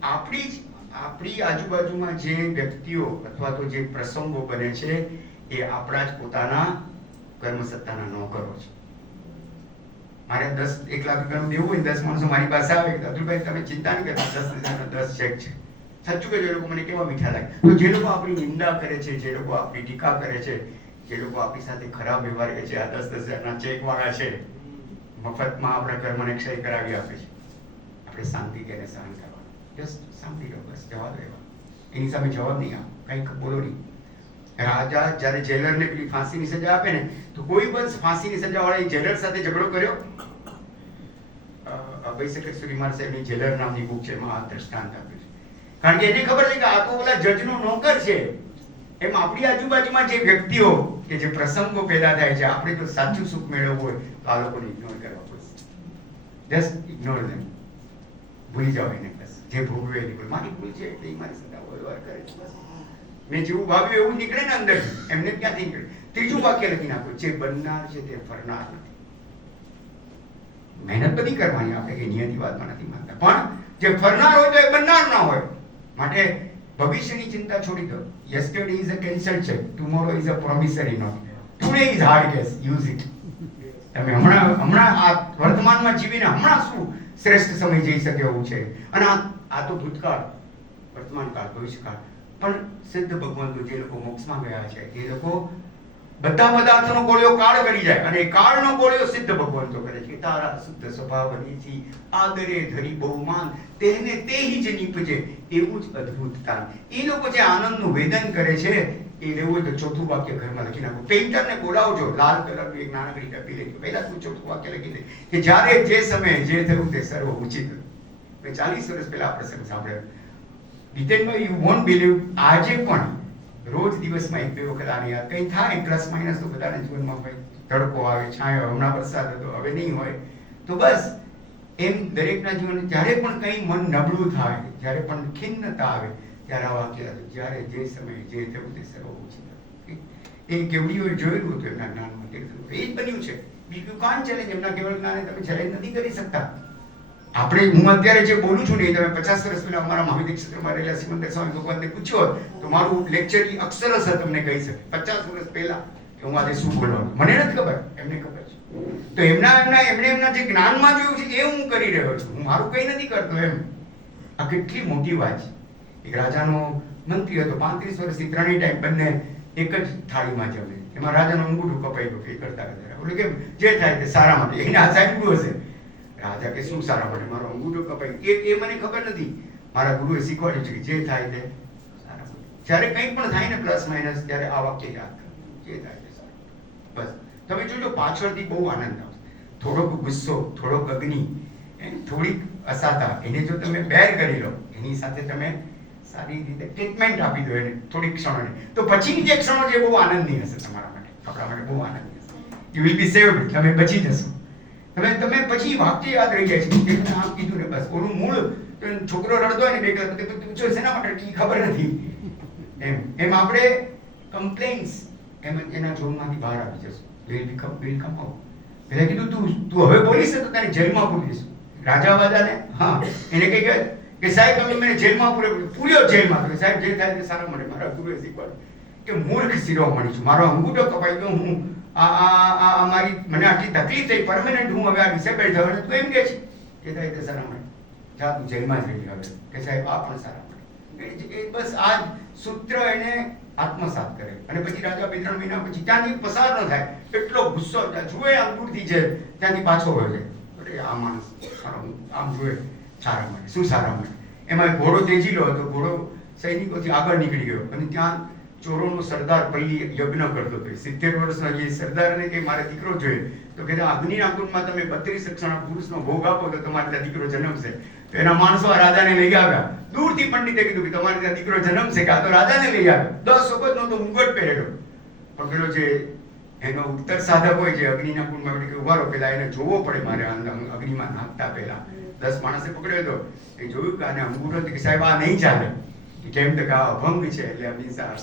આપણી આજુબાજુમાં જે વ્યક્તિઓ અથવા તો જે પ્રસંગો બને છે એ આપણા જ પોતાના કર્મસત્તાના નોકરો છે. મારે 1 લાખ રૂપિયાનું દેવું હોય, 10 માણસો મારી પાસે આવે કે અતુલભાઈ તમે ચિંતા નહીં કરતા, 10,000 ચેક છે. સાચું કે જે લોકો મને કેવા મીઠા લાગે. તો જે લોકો આપણી નિંદા કરે છે, જે લોકો આપણી ટીકા કરે છે, જે લોકો આપણી સાથે ખરાબ વ્યવહાર કરે છે, આ 10,000 ચેક વાળા છે, મફતમાં આપણા કર્મને ક્ષય કરાવી આપે છે. આપણે શાંતિ તેને સહન કરવાનું. જસ્ટ શાંતિ રહો, બસ જવાબ લેવા. એની સામે જવાબ નહીં આપો, કંઈક બોલો નહીં. રાજા જ્યારે જેલરને પેલી ફાંસીની સજા આપે ને, તો કોઈ બસ ફાંસીની સજા વાળા જેલર સાથે ઝઘડો કર્યો. અભયશંકર સુરીમાર સાહેબની જેલર નામની બુક છે, એમાં આ દ્રષ્ટાંત આપ્યું છે. કારણ કે એને ખબર છે કે આ તો ઓલા જજનો નોકર છે. એમ આપણી આજુબાજુમાં જે વ્યક્તિઓ કે જે પ્રસંગો પેદા થાય છે, આપણે જો સાચું સુખ મેળવવું હોય તો આ લોકોને ઇગ્નોર કરવા પડશે. જસ્ટ ઇગ્નોર ધેમ. ભૂલી જાઓ એને. બસ જે ભોગવે એની ભૂલ, મારી ભૂલ છે એટલે મારી સાથે વ્યવહાર કરે છે. બસ મેં જેવું ભાવ્યું એવું નીકળે ને અંદર, એમને ક્યાંથી નીકળે. ત્રીજું વાક્ય લખી નાખો, જે બનનાર છે તે ફરનાર નથી. મહેનત બધી કરવાની, આપણે કે નિયતિવાદમાં નથી માનતા, પણ જે ફરનાર હોય તો એ બનનાર ના હોય. માટે ભવિષ્યની ચિંતા છોડી દો. Yesterday is a cancelled cheque, tomorrow is a promissory note, today is hard case, use it. તમે હમણાં આ વર્તમાનમાં જીવીને હમણાં શું શ્રેષ્ઠ સમય જઈ શકે એવું છે. અને આ તો ભૂતકાળ, વર્તમાનકાળ, ભવિષ્યકાળ. પણ સિદ્ધ ભગવંતો જે લોકો મોક્ષમાં ગયા છે, એ લોકો બધા પદાર્થોનો કોળિયો કાળ કરી જાય, અને કાળનો કોળિયો સિદ્ધ ભગવંતો કરે છે. તારા શુદ્ધ સ્વભાવનીથી આદરે ધરી બહુમાન, તેને તેહી જ નીપજે એવું જ અદ્ભુત તાન. એ લોકો જે આનંદનું વેદન કરે છે, એ લેવું હોય તો ચોથું વાક્ય ઘરમાં લખી નાખો. પેઇન્ટરને બોલાવજો, લાલ કલરનું એક નાનકડી ટપી લઈ, પહેલા તું ચોથું વાક્ય લખી દે કે જ્યારે જે સમયે જે થયું તે સર્વ ઉચિત. મેં 40 વર્ષ પહેલા આ પ્રસંગ સાંભળ્યો. જીતેનભાઈ, યુ વોન્ટ બિલીવ, આજે પણ રોજ દિવસમાં 1-2 વખત આની યાદ કંઈ થાય, પ્લસ માઇનસ તો બધાના જીવનમાં હોય. તડકો આવે, છાંયો, હમણાં વરસાદ હતો, હવે નહીં હોય. તો બસ એમ દરેકના જીવનમાં જ્યારે પણ કંઈ મન નબળું થાય, જ્યારે પણ ખિન્નતા આવે, ત્યારે આ વાક્ય જ્યારે જે સમયે જે થયું તે સર્વ ઉચિત. એ કેવડીઓએ જોયેલું હતું એમના જ્ઞાનમાં, એ જ બન્યું છે. બીજું કાન ચેલેન્જ, એમના કેવળ જ્ઞાને તમે ચેલેન્જ નથી કરી શકતા. આપણે, હું અત્યારે જે બોલું છું ને, તમે 50 વર્ષ પહેલા અમારા મહાવિદ્ય ક્ષેત્રમાં રહેલા સિમંદર સ્વામી ભગવાનને પૂછ્યો તો મારું લેક્ચર અક્ષરશ તમને કહી શકે 50 વર્ષ પહેલા કે હું આજે શું બોલવાનું. મને નથી ખબર, એમને ખબર છે. તો એમણે જે જ્ઞાનમાં જોયું છે એ હું કરી રહ્યો છું, હું મારું કંઈ નથી કરતો એમ. આ કેટલી મોટી વાત છે. એક રાજાનો મંત્રી હતો, 35 વર્ષથી ત્રણેય ટાઈમ બંને એક જ થાળીમાં જમે. એમાં રાજાનું અંગૂઠું કપાઈ ગયું, એ કરતા એટલે કે જે થાય તે સારા માટે. એને આ સાંભળ્યું હશે. રાજા કે શું સારા માટે, મારો અંગૂઠો કપાઈ. એ મને ખબર નથી, મારા ગુરુએ શીખવાડ્યું છે કે જે થાય તે સારા માટે. જ્યારે કંઈ પણ થાય ને પ્લસ માઇનસ, ત્યારે આ વાક્ય યાદ કરો, જે થાય તે સારું. બસ તમે જોજો, પાછળથી બહુ આનંદ આવશે. થોડોક ગુસ્સો, થોડોક અગ્નિ, થોડીક અસાતા, એને જો તમે બેર કરી લો, એની સાથે તમે સારી રીતે ટ્રીટમેન્ટ આપી દો એને થોડીક ક્ષણોને, તો પછીની જે ક્ષણો છે બહુ આનંદની હશે તમારા માટે, આપણા માટે બહુ આનંદની હશે. You will be saved. તમે બચી જશો. તમે પછી વાક્ય યાદ રહી જાય છે કે આમ કીધું ને, બસ ઓલું મૂળ. છોકરો રડતો હોય ને બે કલાક, તો પૂછો શેના માટે, એ ખબર નથી. એમ આપણે કમ્પ્લેન્ટ્સ એમ એના ઝોનમાંથી બહાર આવી જશું. Will come out. પહેલા કીધું તું હવે બોલીશ તો તને જેલમાં પૂરી દઈશું. રાજા વાજાને એને કઈ કહે કે સાહેબ તમે મને જેલમાં પૂર્યો જેલમાં. તો સાહેબ જે થાય તે સારા માટે. મારા ગુરુએ શીખવાડ્યું કે મૂર્ખ શિરોમણી છું, મારો અંગૂઠો કપાઈ ગયો, હું મારી મને આટલી તકલીફ થઈ, પરમેનન્ટ હું હવે આ ડિસેબલ થયો. તું એમ કે છે એ થાય તે સારા માટે, જા તું જેલમાં જ રહી હવે કે સાહેબ આ પણ સારા માટે. બસ આ સૂત્ર એને આત્મસાત કરે. અને પછી રાજા 2-3 મહિના પછી ત્યાંથી પસાર ન થાય, એટલો ગુસ્સો જુએ અંગૂઠથી છે ત્યાંથી પાછો હોય છે. આ માણસ આમ જોયે સારા માટે, શું સારા માટે. એમાં ઘોડો તેજીલો હતો, ઘોડો સૈનિકોથી આગળ નીકળી ગયો, અને ત્યાં ચોરોનો સરદાર પલ્લી યજ્ઞ કરતો હતો. 70 વર્ષનો એ સરદારને કે મારે દીકરો જોઈએ, તો કે અગ્નિના કુંડમાં તમે 32 ક્ષણ પુરુષનો ભોગ આપો તો તમારે ત્યાં દીકરો જન્મશે. તો એના માણસો આ રાજાને લઈ આવ્યા. દૂરથી પંડિતે કીધું કે તમારે ત્યાં દીકરો જન્મશે, કે આ તો રાજાને લઈ આવ્યો. 10 વખતનો તો મુગટ પહેરેલો. પણ પેલો જે એનો ઉત્તર સાધક હોય છે અગ્નિના કુંડમાં, એટલે કે ઉભા રહો, પેલા એને જોવો પડે મારે અગ્નિમાં નાખતા પહેલા. 10 માણસે પકડ્યો હતો, એ જોયું કે આને અંગૂઠો કે સાહેબ આ નહીં ચાલે. કેમ તો કે આ અભંગ છે, એટલે અભિસાર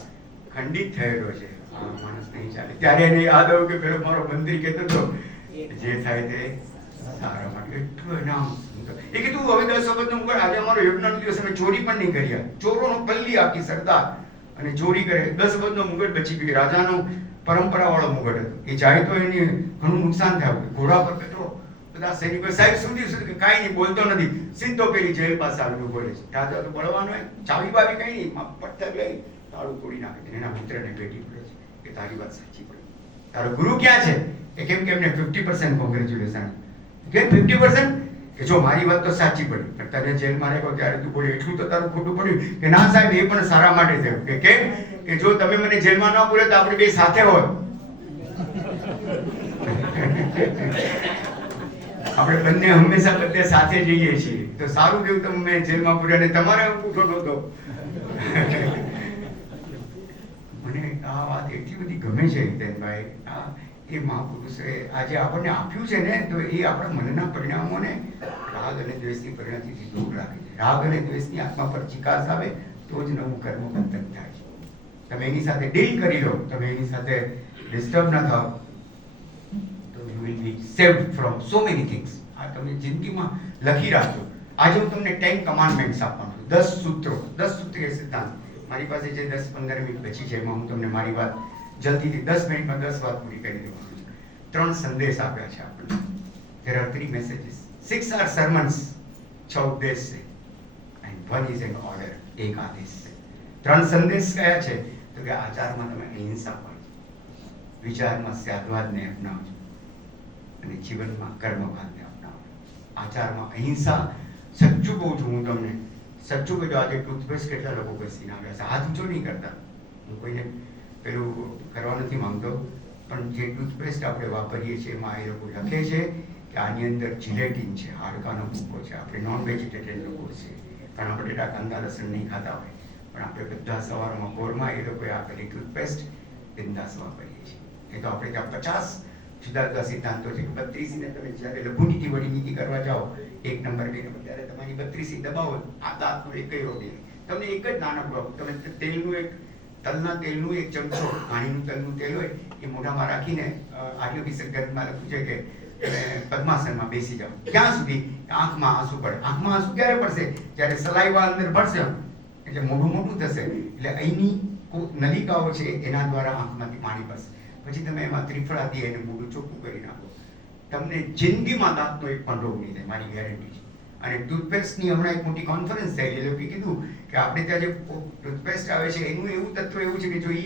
ખંડિત થયેલો છે, આ માણસ નહીં ચાલે. ત્યારે એને યાદ આવ્યું કે પેલો મારો મંત્રી કહેતો હતો જે થાય તે સારા માટે. એટલું એનામ એ કીધું હવે 10 વખત નું આજે અમારો યજ્ઞનો દિવસ, અમે ચોરી પણ નહીં કર્યા. ચોરોનો પલ્લી આખી સરદાર અને ચોરી કરે, 10 વખતનો મુગટ બચી ગયો. રાજાનો પરંપરાવાળો મુગટ હતો. એ જાય તો એને ઘણું નુકસાન થાય. ઘોડા પર બેઠો, બધા સૈનિકો સાહેબ સુધી કે કાંઈ નહીં, બોલતો નથી, સીધો પેલી જેલ પાસે આવીને બોલે છે. રાજા તો બળવાનો હોય, ચાવી બાવી કઈ નહીં, પથ્થર લઈ તાળું તોડી નાખે છે. એના મિત્રને ભેટી પડે છે કે તારી વાત સાચી પડે, તારો ગુરુ ક્યાં છે? એ કેમ કે એમને 50% કોંગ્રેચ્યુલેશન. કેમ 50%? કે જો મારી વાત તો સાચી પડી, પણ તને જેલમાં રાખ્યો ત્યારે તું બોલ્યો એટલું તો તારું ખોટું પડ્યું. કે ના સાહેબ, એ પણ સારા માટે થયું. કે કેમ? કે જો તમે મને જેલમાં ન બોલે તો આપણે બે સાથે હોત. આપણે બંને હંમેશા બધે સાથે જઈએ છીએ, તો સારું થયું તમે જેલમાં પૂર્યા ને તમારે અંગૂઠો નહોતો. મને આ વાત એટલી બધી ગમે છે હિતેનભાઈ. એ મહાપુરુષે આજે આપણને આપ્યું છે ને, તો એ આપણા મનના પરિણામોને રાગ અને દ્વેષની પરિણતિથી દૂર રાખે છે. રાગ અને દ્વેષની આત્મા પર ચિકાસ આવે તો જ નવું કર્મ બંધન થાય છે. તમે એની સાથે ડીલ કરી લો, તમે એની સાથે ડિસ્ટર્બ ન થાવ, તો you will be saved from so many things. આ તમે જિંદગીમાં લખી રાખજો. આજે હું તમને 10 કમાન્ડમેન્ટ્સ આપવાનો છું, 10 સૂત્રો, 10 સૂત્રીય સિદ્ધાંત. મારી પાસે જે 10-15 મિનિટ બચી છે એમાં હું તમને મારી વાત જલ્દીથી 10 મિનિટમાં 10 વાત પૂરી કરી દેવાનું છે. 3 સંદેશ આપ્યા છે આપણને. There are 3 messages. 6 are sermons, 6 ઉપદેશ છે, and 1 is an order, એક આદેશ છે. 3 સંદેશ કયા છે? તો કે આચારમાં તમે અહિંસા પાળજો, વિચારમાં સાધવાદને અપનાવજો, અને જીવનમાં કર્મભાગને અપનાવજો. આચારમાં અહિંસા. સચ્ચું કહું છું હું તમને, સચ્ચું કહ્યું. આજે ટૂથપેસ્ટ કેટલા લોકો ઘસીને આવ્યા છે, હાથ ઊંચો નહીં કરતા. હું કોઈને પેલું કરવા નથી માંગતો, પણ જે ટૂથપેસ્ટ આપણે વાપરીએ છીએ એમાં એ લોકો લખે છે કે આની અંદર જિલેટિન છે, હાડકાનો ભૂકો છે. આપણે નોન વેજીટેરિયન લોકો છે, કારણ આપણે બટેટા, કાંદા, લસણ નહીં ખાતા હોય, પણ આપણે બધા સવારમાં પોરમાં એ લોકોએ આપેલી ટૂથપેસ્ટ બિંદાસ વાપરીએ છીએ. એ તો આપણે ત્યાં 50 જુદા જુદા સિદ્ધાંતો છે. 32 ને તમે જ્યારે લઘુનીતિ વળી નીતિ કરવા જાઓ, 1 નંબર 2 નંબર, ત્યારે તમારી 32 દબાવો, આ દાંતનો એક રોગ નહીં. તમને એક જ નાનકડો, તમે તેલનું એક તલના તેલનું એક ચમચો, ઘાણીનું તલનું તેલ હોય, એ મોઢામાં રાખીને આર્યોગિક ગ્રંથમાં લખ્યું છે કે તમે પદ્માસનમાં બેસી જાઓ. ક્યાં સુધી? આંખમાં આંસુ પડે. આંખમાં આંસુ ક્યારે પડશે? જ્યારે સલાઈવા અંદર ભરશે, એટલે મોઢું મોટું થશે, એટલે અહીંની નલિકાઓ છે એના દ્વારા આંખમાંથી પાણી પડશે. પછી તમે એમાં ત્રિફળાથી એને મોઢું ચોખ્ખું કરી નાખો, તમને જિંદગીમાં દાંતનો એક પણ રોગ નહીં થાય, મારી ગેરંટી છે. અને ટૂથપેસ્ટની હમણાં એક મોટી કોન્ફરન્સ થઈ, એ લોકોએ કીધું કે આપણે ત્યાં જે ટૂથપેસ્ટ આવે છે એનું એવું તત્વ એવું છે કે જો એ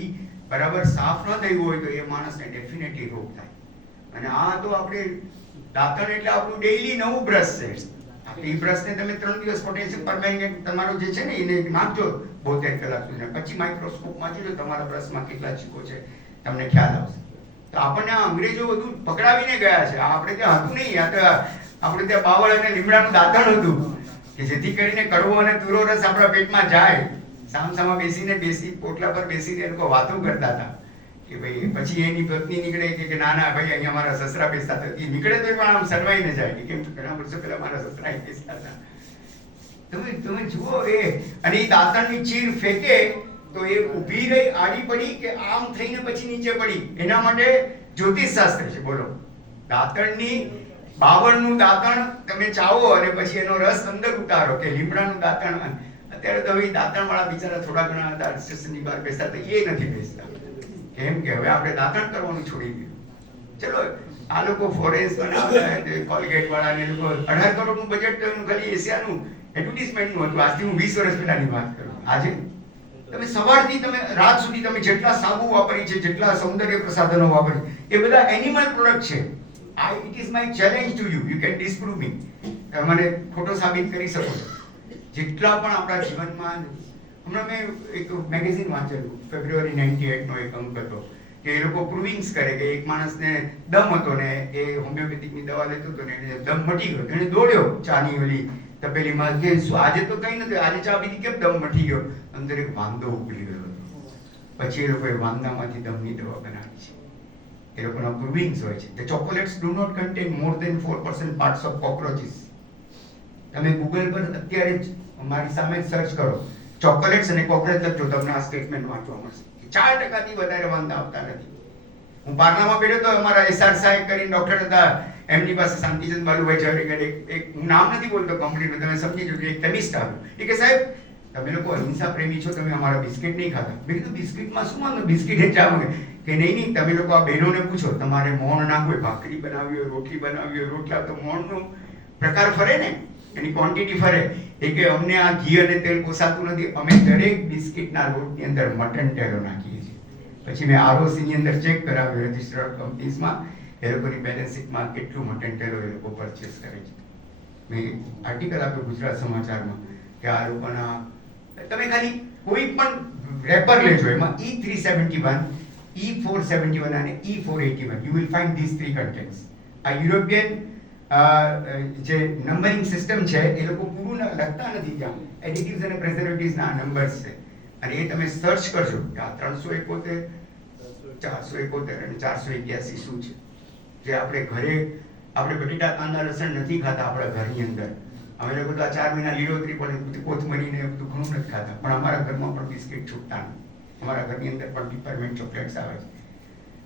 બરાબર સાફ ન થયું હોય તો એ માણસને ડેફિનેટલી રોગ થાય. અને આ તો આપણે દાંતણ એટલે આપણું ડેઈલી નવું બ્રશ છે. એ બ્રશને તમે 3 દિવસ પોટેશિયમ પરમેંગેટ તમારો જે છે ને એને નાખજો 72 કલાક સુધી, પછી માઇક્રોસ્કોપમાં જોજો તમારા બ્રશમાં કેટલા ચીકો છે, તમને ખ્યાલ આવશે. તો આપણને આ અંગ્રેજો બધું પકડાવીને ગયા છે. આપણે ત્યાં હતું નહીં. આ તો આપણે ત્યાં બાવળ અને લીમડાનું દાંતણ હતું કે જેથી કરીને કડવો અને તુરો રસ આપણા પેટમાં જાય. સામસામા બેસી પોટલા પર બેસીને એ લોકો વાતો કરતા હતા કે ભાઈ, પછી એની પત્ની નીકળે કે ના ના ભાઈ અહીંયા મારા સસરા બેસતા હતા. એ નીકળે તો પણ આમ સરવાઈને જાય કે કેમ ઘણા વર્ષો પહેલા મારા સસરા બેસતા હતા. તમે જુઓ એ, અને એ દાંતણની ચીર ફેંકે તો એ ઊભી રહી, આડી પડી કે આમ થઈને પછી નીચે પડી. એના માટે જ્યોતિષ શાસ્ત્ર છે. બોલો, દાંતણની બાવળનું દાંતણ તમે ચાવો અને પછી એનો રસ અંદર ઉતારો, કે લીમડાનું દાંતણ. અત્યારે તો હવે દાંતણ વાળા બિચારા થોડા ઘણા હતા, સ્ટેશનની બહાર બેસતા હતા, એ નથી બેસતા. કેમ કે હવે આપણે દાંતણ કરવાનું છોડી દીધું. ચલો, આ લોકો ફોરેન્સ બનાવતા, કોલગેટ વાળા ને લોકો 18 કરોડનું બજેટ ખાલી એશિયાનું એડવર્ટાઇઝમેન્ટનું હતું. આજથી હું 20 વર્ષ પહેલાની વાત કરું. આજે તમે સવારથી તમે રાત સુધી તમે જેટલા સાબુ વાપરી છે, જેટલા સૌંદર્ય પ્રસાધનો વાપરી છે, એ બધા એનિમલ પ્રોડક્ટ છે. It is my challenge to you, you can disprove me. મને ખોટો સાબિત કરી શકો છો. જેટલા પણ આપણા જીવનમાં, હમણાં મેં એક મેગેઝિન વાંચેલું, ફેબ્રુઆરી 98 નો એક અંક હતો કે એ લોકો પ્રૂવિંગ્સ કરે કે એક માણસને દમ હતો ને એ હોમિયોપેથિકની દવા લેતો હતો ને એને દમ મટી ગયો, એને દોડ્યો ચાની ઓલી તપેલીમાં કે આજે તો કઈ નથી, આજે ચા પીધી, કેમ દમ મટી ગયો? અંદર એક વાંદો ઉકળી ગયો હતો. પછી એ લોકોએ વાંદામાંથી દમની દવા બનાવી છે. એ લોકોના પ્રૂવિંગ્સ હોય છે. The chocolates do not contain more than 4% parts of cockroaches. તમે ગૂગલ પર અત્યારે જ મારી સામે સર્ચ કરો ચોકોલેટ્સ અને કોકરોચ લખજો, તમને આ સ્ટેટમેન્ટ વાંચવા મળશે. 4%થી વધારે વાંદા આવતા નથી. હું પાર્લામાં બેઠો તો અમારા એસઆર સાહેબ કરીને ડોક્ટર હતા, એમની પાસે શાંતિચંદ બાલુભાઈ ઝવેરીકર, એક હું નામ નથી બોલતો કંપનીનું, તમે સમજી જજો, એક કેમિસ્ટ આવ્યો. એ કે સાહેબ તમે લોકો અહિંસા પ્રેમી છો, તમે અમારા બિસ્કિટ નહીં ખાતા. મેં કીધું બિસ્કિટમાં શું માંગે, બિસ્કિટ જ ચા માંગે કે નહીં. તમે લોકો આ બહેનોને પૂછો, તમારે મોણ નાખવું હોય, ભાખરી બનાવી હોય, રોટલી બનાવી હોય, રોટલા, તો મોણનો પ્રકાર ફરે ને, એની ક્વોન્ટિટી ફરે. એ કે અમને આ ઘી અને તેલ પોસાતું નથી, અમે દરેક બિસ્કિટના લોટની અંદર મટન ટેલો નાખીએ છીએ. પછી મેં આરઓસીની અંદર ચેક કરાવ્યું રજિસ્ટર્ડ કંપનીઝમાં, એ લોકોની બેલેન્સ શીટમાં કેટલું મટન ટેલો એ લોકો પરચેસ કરે છે. મેં આર્ટિકલ આપ્યો ગુજરાત સમાચારમાં કે આ લોકોના, તમે ખાલી કોઈ પણ રેપર લેજો, એમાં E371, E471 અને E481, you will find this 3 contents. આ યુરોપિયન જે નંબરિંગ સિસ્ટમ છે એ લોકો પૂરું લખતા નથી, ત્યાં એડિટિવ્સ અને પ્રેઝર્વેટિવ્સના નંબર્સ છે, અને એ તમે સર્ચ કરજો કે આ 371, 471 અને 481 શું છે. જે આપણે ઘરે, આપણે બટેટા, કાંદા, લસણ નથી ખાતા આપણા ઘરની અંદર. અમે લોકો તો આ 4 મહિના લીલોતરી પણ, કોથમરી ને બધું ઘણું નથી ખાતા, પણ અમારા ઘરમાં પણ બિસ્કિટ છૂટતા નથી. અમારા ઘરની અંદર પણ ડિપાર્ટમેન્ટ ચોકલેટ્સ આવે છે.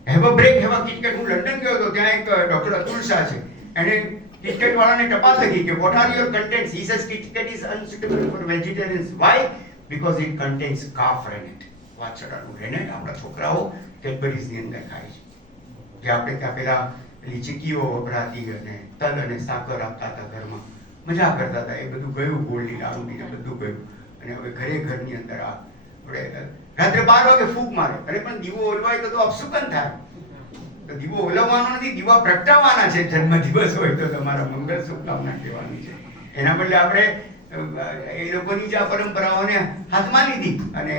Have a break, have a KitKat. હું લંડન ગયો હતો, ત્યાં એક ડોક્ટર અતુલ શાહ છે, એને કિટકેટ વાળાને ટપાલ લખી કે what are your contents. He says KitKat is unsuitable for vegetarians. Why? Because it contains calf rennet. વાછરડાનું રેનેટ આપણા છોકરાઓ કેડબરીઝની અંદર ખાય છે. જે આપણે ત્યાં પેલા પેલી ચીકીઓ વપરાતી અને તલ અને સાકર આપતા હતા ઘરમાં, મજા કરતા હતા, એ બધું ગયું, ગોળની લાડુની બધું ગયું. અને હવે ઘરની અંદર આ આપણે રાત્રે 12 વાગે ફૂંક મારે, અરે પણ દીવો ઓલવાય તો અપશુકન થાય. તો દીવો ઓલવવાનો નથી, દીવા પ્રગટાવવાના છે. જન્મદિવસ હોય તો તમારા મંગળ શુભકામના કહેવાની છે. એના બદલે આપણે એ લોકોની જ આ પરંપરાઓને હાથમાં લીધી, અને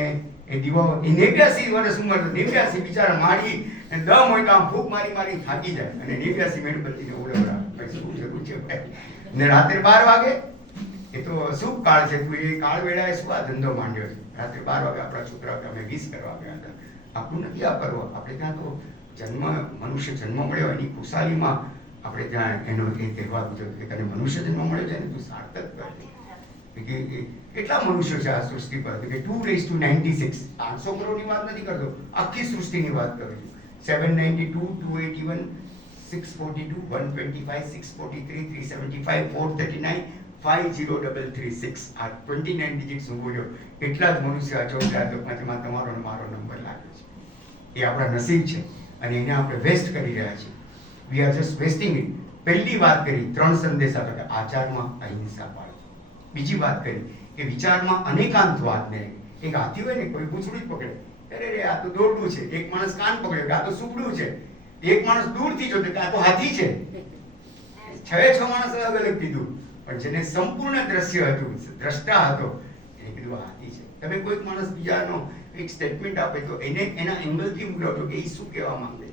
એ દીવો 89 વર્ષ ઉંમર, 89 બિચારા મારી દમ હોય તો આમ ફૂંક મારી થાકી જાય, અને 89 મીણબત્તીને ઓલવડાવે. શું જરૂર છે ભાઈ? ને રાત્રે 12 વાગે, એ તો શુભ કાળ છે. તું એ કાળ વેળાએ શું આ ધંધો માંડ્યો છે? રાત્રે 12 વાગે આપણા છોકરાઓ અમે 20 કરવા ગયા હતા. આપણું નથી આ પર્વ. આપણે ત્યાં તો મનુષ્ય જન્મ મળ્યો એની ખુશાલીમાં આપણે ત્યાં એનો એ તહેવાર ઉજવ્યો કે તને મનુષ્ય જન્મ મળ્યો છે ને, તું સાર્થક કર. કે કેટલા મનુષ્યો છે આ સૃષ્ટિ પર? કે 296. 800 કરોડની વાત નથી કરતો, આખી સૃષ્ટિની વાત કરું છું. 792, 281, 642, 125, 643, 375, 439, 50336. આ 29 ડિજિટ્સ હું બોલ્યો, એટલા જ મનુષ્ય આ 14 લોકમાં તમારો અને મારો નંબર લાગ્યો છે. એ આપણા નસીબ છે, અને એને આપણે વેસ્ટ કરી રહ્યા છીએ. We are just wasting it. પહેલી વાત કરી 3 સંદેશા કે આચારમાં અહિંસા પાળો. બીજી વાત કરી કે વિચારમાં અનેકાંતવાદ ને. એક હાથી હોય ને, કોઈ પૂંછડું જ પકડે, અરે રે આ તો દોરડું છે. એક માણસ કાન પકડ્યો કે આ તો સુપડું છે. એક માણસ દૂરથી જોતો કે આ તો હાથી છે. 6 માણસ અલગ અલગ કીધું, પણ જેને સંપૂર્ણ દ્રશ્ય હતું, દ્રષ્ટા હતો, એને કીધું હાથી છે. તમે કોઈક માણસ બીજાનો એક સ્ટેટમેન્ટ આપે તો એને એના એંગલથી મૂલો કે એ શું કહેવા માંગે છે,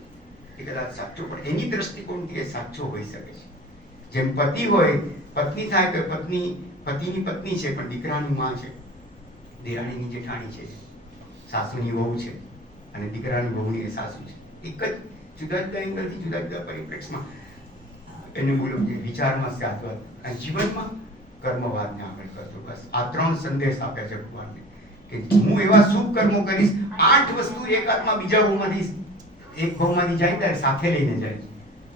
એ કદાચ સાચો, પણ એની દ્રષ્ટિકોણથી એ સાચો હોઈ શકે છે. જેમ પતિ હોય, પત્ની થાય તો પતિની પત્ની છે, પણ દીકરાની માં છે, દેરાણીની જેઠાણી છે, સાસુની વહુ છે, અને દીકરાની વહુની એ સાસુ છે. એક જ જુદા જુદા એંગલથી, જુદા જુદા પરિપ્રેક્ષમાં એને બોલો. વિચારમાં સાધવાદ અને જીવનમાં કર્મવાદને આગળ કરતો. બસ આ 3 સંદેશ આપ્યા છે ભગવાનને કે હું એવા શુભ કર્મો કરીશ. 8 વસ્તુ એક હાથમાં બીજા ભાવમાંથી, એક ભાવમાંથી જાય ત્યારે સાથે લઈને જાય.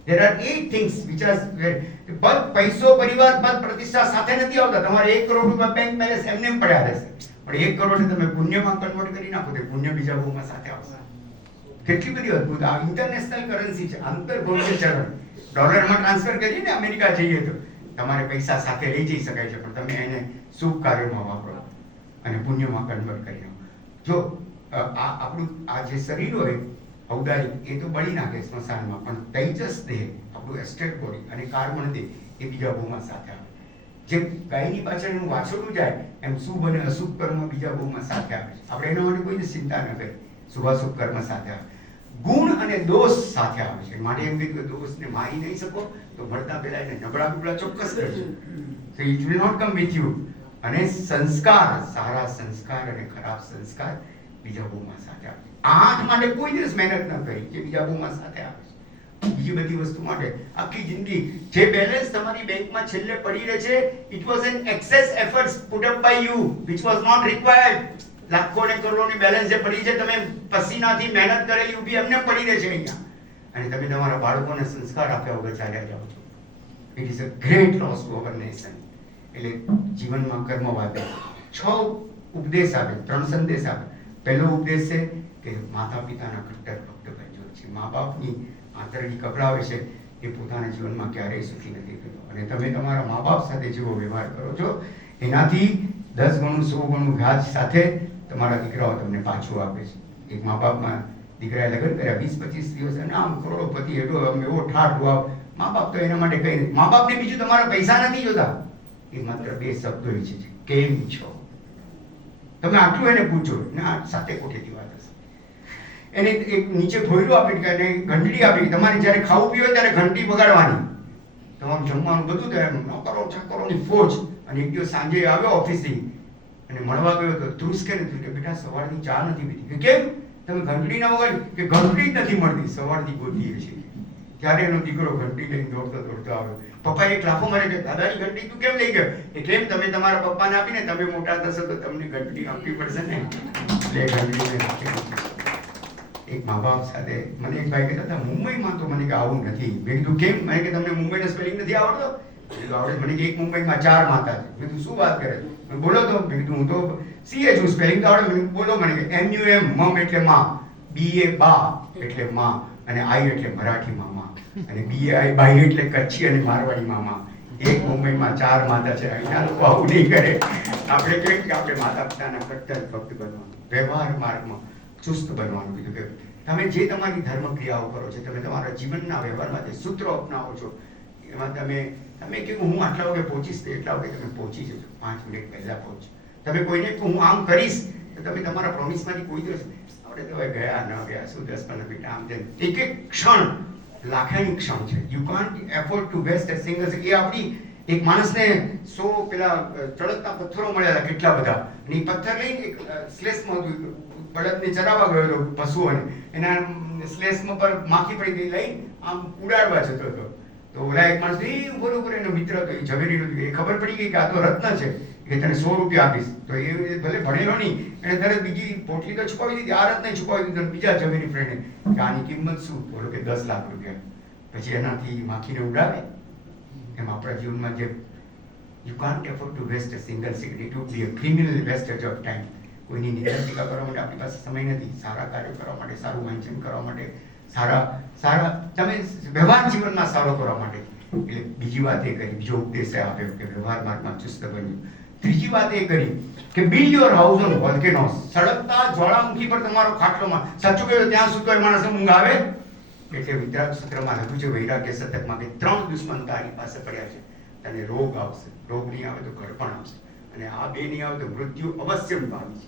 There are 8 things which are પદ, પૈસો, પરિવાર, પદ, પ્રતિષ્ઠા સાથે નથી આવતા. તમારે 1 કરોડ રૂપિયા બેંક બેલેન્સ એમને પડ્યા રહેશે, પણ 1 કરોડ તમે પુણ્યમાં કન્વર્ટ કરી નાખો તો પુણ્ય બીજા ભાવમાં સાથે આવશે. કેટલી બધી અદ્ભુત આ ઇન્ટરનેશનલ કરન્સી છે, આંતરભૌતિક ચલણ. ડોલરમાં ટ્રાન્સફર કરીએ ને અમેરિકા જઈએ તો તમારે પૈસા સાથે લઈ જઈ શકાય છે, પણ તમે એને શુભ કાર્યોમાં વાપરો અને પુણ્યમાં કન્વર્ટ કરી નાખો. જો આપણું આ જે શરીર હોય ઔદારિક, એ તો બળી નાખે સ્મશાનમાં, પણ તૈજસ દેહ, આપણું એસ્ટેટ બોડી અને કાર્બન દેહ એ બીજા ભાવમાં સાથે આવે. જેમ ગાયની પાછળ એનું વાછરડું જાય, એમ શુભ અને અશુભ કર્મ બીજા ભાવમાં સાથે આવે. આપણે એના માટે કોઈ ચિંતા ન કરી, શુભાશુભ કર્મ સાથે આવે. ગુણ અને દોષ સાથે આવે છે. માટે એમ કીધું કે દોષને મારી નહીં શકો તો મળતા પહેલા એને નબળા બુબળા ચોક્કસ કરજો. So it will not come with you. અને સંસ્કાર, સારા સંસ્કાર અને ખરાબ સંસ્કાર બીજા ભાવમાં સાથે આવે. 8 માટે કોઈ દિવસ મહેનત ન કરી જે બીજા ભાવમાં સાથે આવે છે. બીજી બધી વસ્તુ માટે આખી જિંદગી જે બેલેન્સ તમારી બેંકમાં છેલ્લે પડી રહે છે, it was an excess efforts put up by you which was not required. લાખો ને કરોડોની બેલેન્સ જે પડી છે, તમે પસીનાથી મહેનત કરેલી ઊભી એમને પડી રહે છે અહીંયા, અને તમે તમારા બાળકોને સંસ્કાર આપ્યા વગર ચાલ્યા જાઓ છો. It is a great loss to our nation. એટલે જીવનમાં કર્મવાદ 6 ઉપદેશ આપે, 3 સંદેશ આપે. પહેલો ઉપદેશ છે કે માતા પિતાના કટ્ટર ભક્ત બનજો છે. મા બાપની આંતરડી કપડાવે છે એ પોતાના જીવનમાં ક્યારેય સુખી નથી થતો. અને તમે તમારા મા બાપ સાથે જેવો વ્યવહાર કરો છો એનાથી 10 ગણું 100 ગણું વ્યાજ સાથે તમારા દીકરાઓ તમને પાછું આપે છે. એક મા બાપમાં દીકરાએ લગ્ન કર્યા 20-25 દિવસ અને આમ કરોડપતિ એવો એવો ઠાઠ રૂઆબ. મા બાપ તો એના માટે કઈ નથી. મા બાપને બીજું તમારા પૈસા નથી જોતા, એ માત્ર 2 શબ્દો ઈચ્છે છે, કેમ છો. તમે આટલું એને પૂછો ને આ સાથે કોઠેથી વાત હશે. એને એક નીચે ભોયરું આપી કે ઘંટડી આપી, તમારે જ્યારે ખાવું પીવું ત્યારે ઘંટી વગાડવાની, તમારું જમવાનું બધું થાય. નોકરો ચાકરોની ફોજ. અને એક દિવસ સાંજે આવ્યો ઓફિસથી અને મળવા ગયો તો ધ્રુસકે નથી કે બેટા સવારથી ચા નથી પીધી. કે કેમ તમે ઘંટડી ના વગાડી? કે ઘંટડી જ નથી મળતી, સવારથી ગોતીએ છીએ. ત્યારે એનો દીકરો ઘંટી લઈને દોડતો દોડતો આવ્યો. પપ્પા એક લાફો મારે કે દાદાની ઘંટી તું કેમ લઈ ગયો? એ કેમ તમે તમારા પપ્પાને આપીને તમે મોટા થશો તો તમને ઘંટી આપવી પડશે ને, એટલે ઘંટી. એક મા બાપ સાથે મને એક ભાઈ કહેતા હતા મુંબઈમાં તો મને કે આવું નથી. મેં કીધું કેમ? મને કે તમને મુંબઈનો સ્પેલિંગ નથી આવડતો? આવડે. મને કે એક મુંબઈમાં 4 માતા છે. મેં કીધું શું વાત કરે? બોલો તો. મેં કીધું હું તો સીએ છું, સ્પેલિંગ તો આવડે. બોલો. મને કે MUM મમ એટલે માં, BA બા એટલે માં, અને આઈ એટલે મરાઠી મામા, અને BAI બાઈ એટલે કચ્છી અને મારવાડી મામા. એક મુંબઈમાં 4 માતા છે. અહીંયા લોકો આવું નહીં કરે. આપણે કહીએ કે આપણે માતા પિતાના કટ્ટર ભક્ત બનવાનું, વ્યવહાર માર્ગમાં ચુસ્ત બનવાનું. કીધું કે તમે જે તમારી ધર્મ ક્રિયાઓ કરો છો, તમે તમારા જીવનના વ્યવહારમાં જે સૂત્રો અપનાવો છો એમાં તમે કેવું હું આટલા વાગે પહોંચીશ તો એટલા વાગે તમે પહોંચી જશો. 5 મિનિટ પહેલા પહોંચો. તમે કોઈને હું આમ કરીશ તો તમે તમારા પ્રોમિસમાંથી કોઈ દિવસ આપણે તો ગયા ન ગયા શું 10-15 મિનિટ આમ તેમ. એક એક ક્ષણ લાખાની ક્ષણ છે. You can't afford to waste a single. એ આપણી એક માણસને 100 પેલા ચળકતા પથ્થરો મળ્યા કેટલા બધા, અને એ પથ્થર લઈને એક સ્લેશમાં હતું, બળદને ચરાવવા ગયો હતો પશુઓને, એના સ્લેશમાં પર માખી પડી ગઈ, લઈને આમ ઉડાડવા જતો હતો. તો ઓલા એક માણસ એ બરોબર એનો મિત્ર હતો, એ ઝવેરીનો, એ ખબર પડી ગઈ કે આ તો રત્ન છે, કે તને 100 રૂપિયા આપીશ. તો એ ભલે ભણેલો નહીં, એને તરત બીજી પોટલી તો છુપાવી દીધી, આ રત્ન છુપાવી દીધું. બીજા ઝવેરી ફ્રેન્ડે કે આની કિંમત શું? બોલો કે 10 લાખ રૂપિયા. પછી એનાથી માખીને ઉડાવે. એમ આપણા જીવનમાં જે you can't afford to waste a single second. It would be a criminal wastage of time. કોઈની નિંદા ટીકા કરવા માટે આપણી પાસે સમય નથી. સારા કાર્યો કરવા માટે, સારું વાંચન કરવા માટે, સારા તમે વ્યવહાર જીવનમાં સારો કરવા માટે. એટલે બીજી વાત એ કરી, બીજો ઉપદેશ આપ્યો કે વ્યવહાર માર્ગમાં ચુસ્ત બન્યું. ત્રીજી વાત એ કરી કે બિલ્ડ યોર હાઉસ ઓન વોલ્કેનોસ. સળગતા જ્વાળામુખી પર તમારો ખાટલોમાં. સાચું કહ્યું, ત્યાં સુતો એ માણસને ઊંઘ આવે. એટલે વિતરાગ સૂત્રમાં લખ્યું છે વૈરાગ્ય શતકમાં કે 3 દુશ્મન તારી પાસે પડ્યા છે. તને રોગ આવશે, રોગ નહીં આવે તો ઘડપણ આવશે, અને આ 2 નહીં આવે તો મૃત્યુ અવશ્ય પામી છે.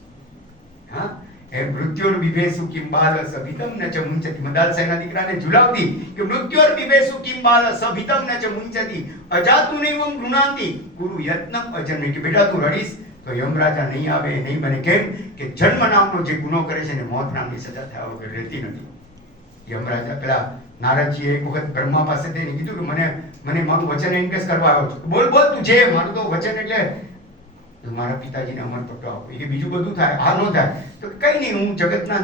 હા, એ મૃત્યુર વિભેસુ કિમ બાલ સભિતમ ન ચ મુંચતિ. મદાલ સાહેબના દીકરાને ઝુલાવતી કે મૃત્યુર વિભેસુ કિમ બાલ સભિતમ ન ચ મુંચતિ અજાતુ નૈવમ ગૃણાંતિ ગુરુ યત્નમ અજન્મે. કે બેટા તું રડીશ તો યમરાજા નહીં આવે, નહીં બને. કેમ કે જન્મ નામનો જે ગુનો કરે છે ને મોત નામની સજા થયા વગર રહેતી નથી. યમરાજા પેલા નારદજીએ એક વખત બ્રહ્મા પાસે તેને કીધું કે મને મારું વચન એન્કેસ કરવા આવ્યો છું. બોલ તું જે મારું તો વચન એટલે મારા પિતાજીને અમર પટ્ટો આપો. એ બીજું બધું થાય, આ ન થાય તો કઈ નહીં, હું જગતના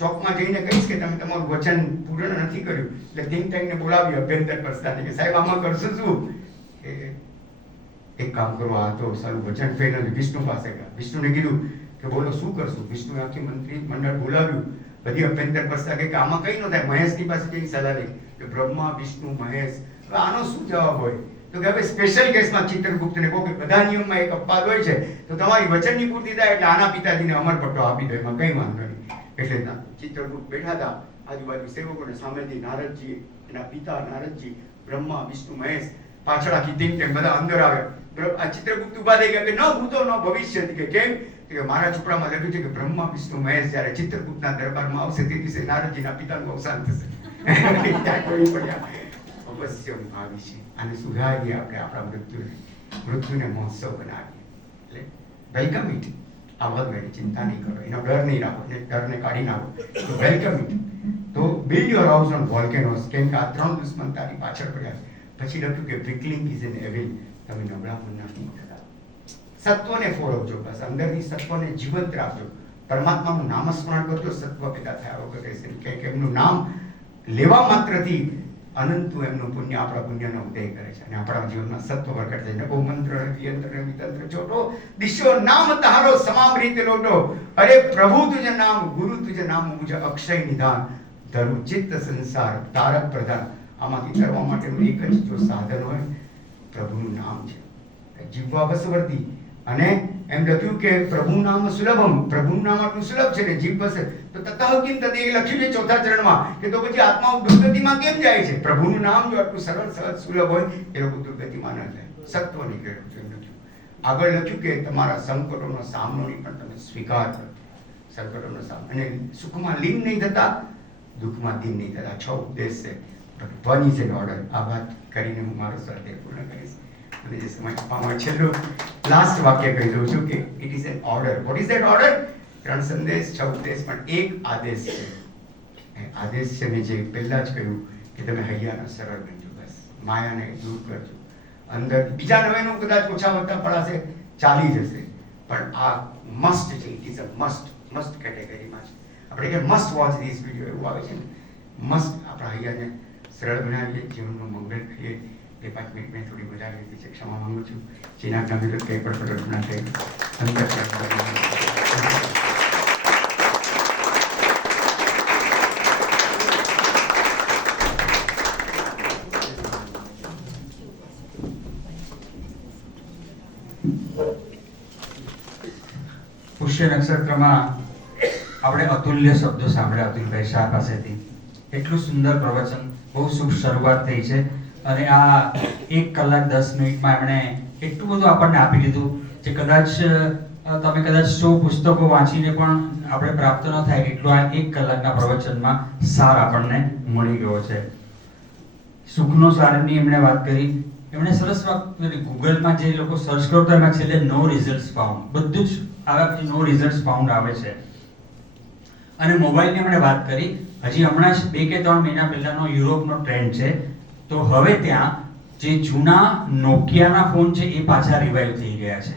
ચોકમાં જઈને કહીશ કે તમે તમારું વચન પૂર્ણ નથી કર્યું. એટલે થિંક ટેન્કને બોલાવી અભ્યંતર પ્રસ્થાને કે સાહેબ આમાં કરશું શું? કે એક કામ કરો, આ તો સારું વચન ફેલ નથી. વિષ્ણુ પાસે ગયા, વિષ્ણુને કીધું કે બોલો શું કરશું? વિષ્ણુએ આખી મંત્રી મંડળ બોલાવ્યું, બધી અભ્યંતર પ્રસ્થા કે આમાં કઈ ન થાય. મહેશની પાસે જઈને સલાહ લઈ કે બ્રહ્મા વિષ્ણુ મહેશ, હવે આનો શું જવાબ હોય? તો કે હવે સ્પેશિયલ કેસમાં ચિત્રગુપ્તને કહો કે બધા નિયમમાં એક અપવાદ હોય છે, તો તમારી વચનની પૂર્તિ થાય એટલે આના પિતાજીને અમર પટ્ટો આપી દો, એમાં કઈ વાંધો નહીં. એટલે ચિત્રગુપ્ત બેઠા હતા, આજુબાજુ સેવકોને સામેથી નારદજી, એના પિતા નારદજી, બ્રહ્મા વિષ્ણુ મહેશ, પાછળ આખી ટીમ તેમ બધા અંદર આવે. આ ચિત્રગુપ્ત ઉભા થઈ ગયા કે ન ભૂતો ન ભવિષ્ય. કે કેમ? કે મારા ચોપડામાં લખ્યું છે કે બ્રહ્મા વિષ્ણુ મહેશ જ્યારે ચિત્રગુપ્તના દરબારમાં આવશે તે દિવસે નારદજીના પિતાનું અવસાન થશે. ત્યાં કોઈ પડ્યા અવશ્ય ભાવી છે. અને સુધારીએ આપણે આપણા મૃત્યુને મહોત્સવ બનાવીએ. એટલે વેલકમ ઇટ. આવવા દો, એની ચિંતા નહીં કરો, એનો ડર નહીં રાખો, એને ડરને કાઢી નાખો. તો વેલકમ ઇટ. તો બિલ્ડ યોર હાઉસ ઓન વોલ્કેનોસ. કેમ કે આ 3 દુશ્મન તારી પાછળ પડ્યા છે. પછી લખ્યું કે વિકલિંગ ઇઝ એન એવિલ. તમે નબળા મનના નહીં થતા. સત્વને ફોળવજો, બસ અંદરની સત્વને જીવંત રાખજો. પરમાત્માનું નામસ્મરણ કરજો, સત્વ પેદા થયા વગર રહેશે. કે એમનું નામ લેવા માત્રથી અનંતું એમનું પુણ્ય આપણા પુણ્યનો ઉદય કરે છે અને આપણા જીવનમાં સત્વ પ્રગટ થાય. નભો મંત્ર યંત્ર વિતંત્ર ચોટો દિશો નામ તારો સમામ રીતે લોટો. અરે પ્રભુ તુજ નામ ગુરુ તુજ નામ મુજ અક્ષય નિધાન ધરુ ચિત્ત સંસાર તારક પ્રધાન. આમાંથી કરવા માટેનું એક જ જો સાધન હોય પ્રભુનું નામ છે. જીવવા વસવર્તી અને એમ લખ્યું કે પ્રભુ નામ સુલભમ, પ્રભુનું નામ આટલું સુલભ છે ને જીવ બસે તો તતઃ કિમ તદ એ લખ્યું છે ચોથા ચરણમાં કે તો પછી આત્માઓ દુર્ગતિમાં કેમ જાય છે? પ્રભુનું નામ જો આટલું સરળ સહજ સુલભ હોય એ લોકો દુર્ગતિમાં ન જાય. સત્વ નીકળ્યું છે એમ લખ્યું. આગળ લખ્યું કે તમારા સંકટોનો સામનો નહીં પણ તમે સ્વીકાર કરો. સંકટોનો સામનો અને સુખમાં લીન નહીં થતા, દુઃખમાં દીન નહીં થતા. 6 ઉપદેશ છે. One is an order. આ વાત કરીને હું મારો સ્વાધ્યાય પૂર્ણ કરીશ. અને જે સમય પામા છેલ્લું લાસ્ટ વાક્ય કહી દઉં છું કે it is an order. Vote is that order? 3 સંદેશ 6 ઉપદેશ પણ એક આદેશ છે. એ આદેશ છે મેં જે પહેલા જ કહ્યું કે તમે હૈયાના સરળ બનજો. બસ માયાને દૂર કરજો. અંદર બીજા નવેનું કદાચ ઓછા વધતા પડાશે, ચાલી જશે, પણ આ મસ્ટ છે. ઇટ ઇઝ અ મસ્ટ કેટેગરીમાં છે. આપણે કે મસ્ટ વોચ ધીસ વિડીયો એવું આવે છે ને. મસ્ટ આપણા હૈયાને સરળ બનાવીએ, જીવનનું મંગળ કરીએ. 2-5 મિનિટ મેં થોડી મજા આવી છે. ક્ષમા માંગુ છું. જેના કારણે કંઈ પણ પ્રગટ ના થઈ પુષ્ય નક્ષત્રમાં આપણે અતુલ્ય શબ્દો સાંભળ્યા અતુલભાઈ શાહ પાસેથી. એટલું સુંદર પ્રવચન, બહુ શુભ શરૂઆત થઈ છે અને આ 1 કલાક 10 મિનિટમાં એમણે એટલું બધું આપણને આપી દીધું જે કદાચ તમે 100 પુસ્તકો વાંચીને પણ આપણે પ્રાપ્ત ન થાય એટલું આ 1 કલાકના પ્રવચનમાં સાર આપણને મળી ગયો છે. સુખનો સારની એમણે વાત કરી. એમણે સરસ વાત કરી. ગૂગલમાં જે લોકો સર્ચ કરો તો એમાં છેલ્લે નો રિઝલ્ટ્સ ફાઉન્ડ, બધું જ આવા નો રિઝલ્ટ્સ ફાઉન્ડ આવે છે. અને મોબાઈલની એમણે વાત કરી. હજી હમણાં જ 2 કે 3 મહિના પહેલાનો યુરોપનો ટ્રેન્ડ છે. તો હવે ત્યાં જે જૂના નોકિયાના ફોન છે એ પાછા રિવાઇવ થઈ ગયા છે.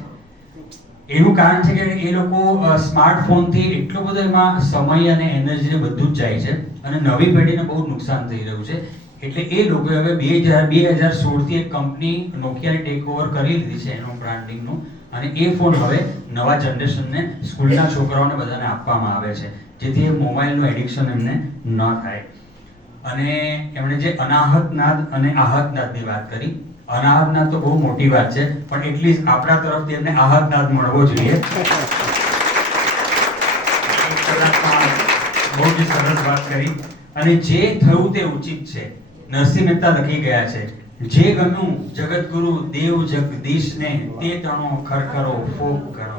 એનું કારણ છે કે એ લોકો સ્માર્ટફોનથી એટલો બધો એમાં સમય અને એનર્જી ને બધું જ જાય છે અને નવી પેઢીને બહુ નુકસાન થઈ રહ્યું છે. એટલે એ લોકોએ હવે 2016 થી એક કંપની નોકિયાને ટેક ઓવર કરી લીધી છે એનું બ્રાન્ડિંગનું, અને એ ફોન હવે નવા જનરેશનને, સ્કૂલના છોકરાઓને બધાને આપવામાં આવે છે જેથી એ મોબાઈલનું એડિક્શન એમને ન થાય. અને એમણે જે અનાહત નાદ અને આહત નાદની વાત કરી. અનાહત નાદ તો બહુ મોટી વાત છે, પણ એટલી જ આપણા તરફથી એમને આહત નાદ મળવો જોઈએ. બહુ જ સરસ વાત કરી. અને જે થયું તે ઉચિત છે. નરસિંહ મહેતા લખી ગયા છે, જે ગમ્યું જગતગુરુ દેવ જગદીશને તે તણો ખરખરો ફોક કરો.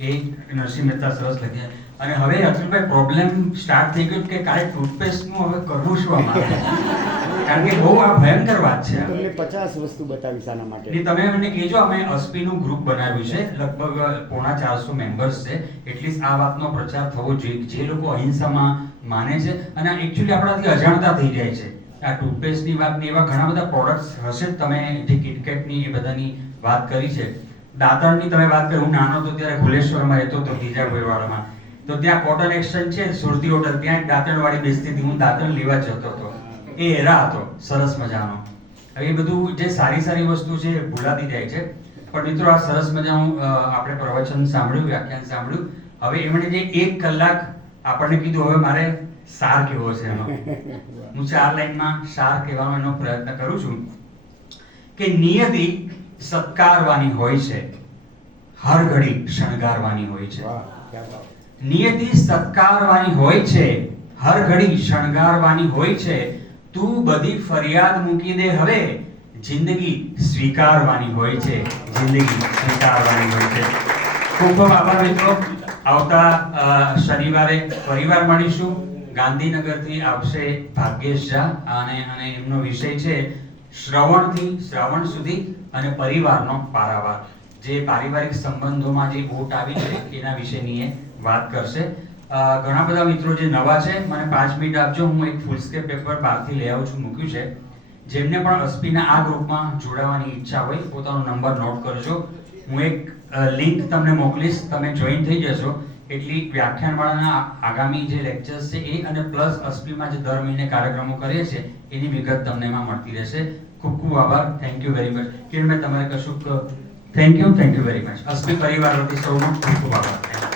એ નરસિંહ મહેતા સરસ લખ્યા. અને હવે અતુલભાઈ પ્રોબ્લેમ સ્ટાર્ટ થઈ ગયો કે કાલે ટૂથપેસ્ટનું હવે કરવું શું અમારે? કારણ કે બહુ આ ભયંકર વાત છે. તમને 50 વસ્તુ બતાવીશ આના માટે. તમે મને કહેજો. અમે અસ્પીનું ગ્રુપ બનાવ્યું છે, લગભગ 450 મેમ્બર્સ છે. એટલીસ્ટ આ વાતનો પ્રચાર થવો જોઈએ. જે લોકો અહિંસામાં માને છે અને એકચ્યુઅલી આપણાથી અજાણતા થઈ જાય છે. આ ટૂથપેસ્ટની વાત ને એવા ઘણા બધા પ્રોડક્ટ્સ હશે. તમે જે કિટકેટની એ બધાની વાત કરી છે, દાંતણની તમે વાત કરી. હું નાનો હતો ત્યારે ભુલેશ્વરમાં રહેતો હતો, ત્રીજાભાઈવાડામાં. તો ત્યાં કોટન એક્સચેન્જ છે, સુરતી હોટલ, ત્યાં એક દાંતણવાળી બેસતી હતી. હું દાંતણ લેવા જતો હતો. એ એરા હતો સરસ મજાનો. હવે એ બધું જે સારી સારી વસ્તુ છે એ ભૂલાતી જાય છે. પણ મિત્રો, આ સરસ મજાનું આપણે પ્રવચન સાંભળ્યું, વ્યાખ્યાન સાંભળ્યું. હવે એમણે જે 1 કલાક આપણને કીધું, હવે મારે સાર કેવો છે એનો. હું 4 લાઈનમાં સાર કહેવાનો એનો પ્રયત્ન કરું છું કે નિયતિ સત્કારવાની હોય છે, હર ઘડી શણગારવાની હોય છે. નિયતિ સત્કારવાની હોય છે, હર ઘડી શણગારવાની હોય છે. તું બધી ફરિયાદ મૂકી દે હવે, જિંદગી સ્વીકારવાની હોય છે, જિંદગી સ્વીકારવાની હોય છે. ખૂબ ખૂબ આભાર મિત્રો. આવતા શનિવારે ફરીવાર મળીશું. ગાંધીનગરથી આવશે ભાગ્યેશ ઝા અને એમનો વિષય છે શ્રવણથી શ્રાવણ સુધી અને પરિવારનો પારાવાર. જે પારિવારિક સંબંધોમાં જે ઓટ આવી છે એના વિશેની એ વાત કરશે. ઘણા બધા મિત્રો જે નવા છે, મને 5 મિનિટ આપજો. હું એક ફૂલસ્કેપ પેપર બહારથી લઈ આવું છું, મૂક્યું છે. જેમને પણ અસ્પીના આ ગ્રુપમાં જોડાવાની ઈચ્છા હોય, પોતાનો નંબર નોટ કરજો. હું એક લિંક તમને મોકલીશ, તમે જોઈન થઈ જશો. એટલી વ્યાખ્યાનમાળાના આગામી જે લેક્ચર્સ છે એ અને પ્લસ અસ્પીમાં જે દર મહિને કાર્યક્રમો કરીએ છીએ એની વિગત તમને એમાં મળતી રહેશે. ખૂબ ખૂબ આભાર. Thank you very much. Kiranbhai તમારે કશુંક થેન્ક યુ વેરી મચ. અસ્પી પરિવાર વતી સૌનો ખૂબ ખૂબ આભાર. Thank you.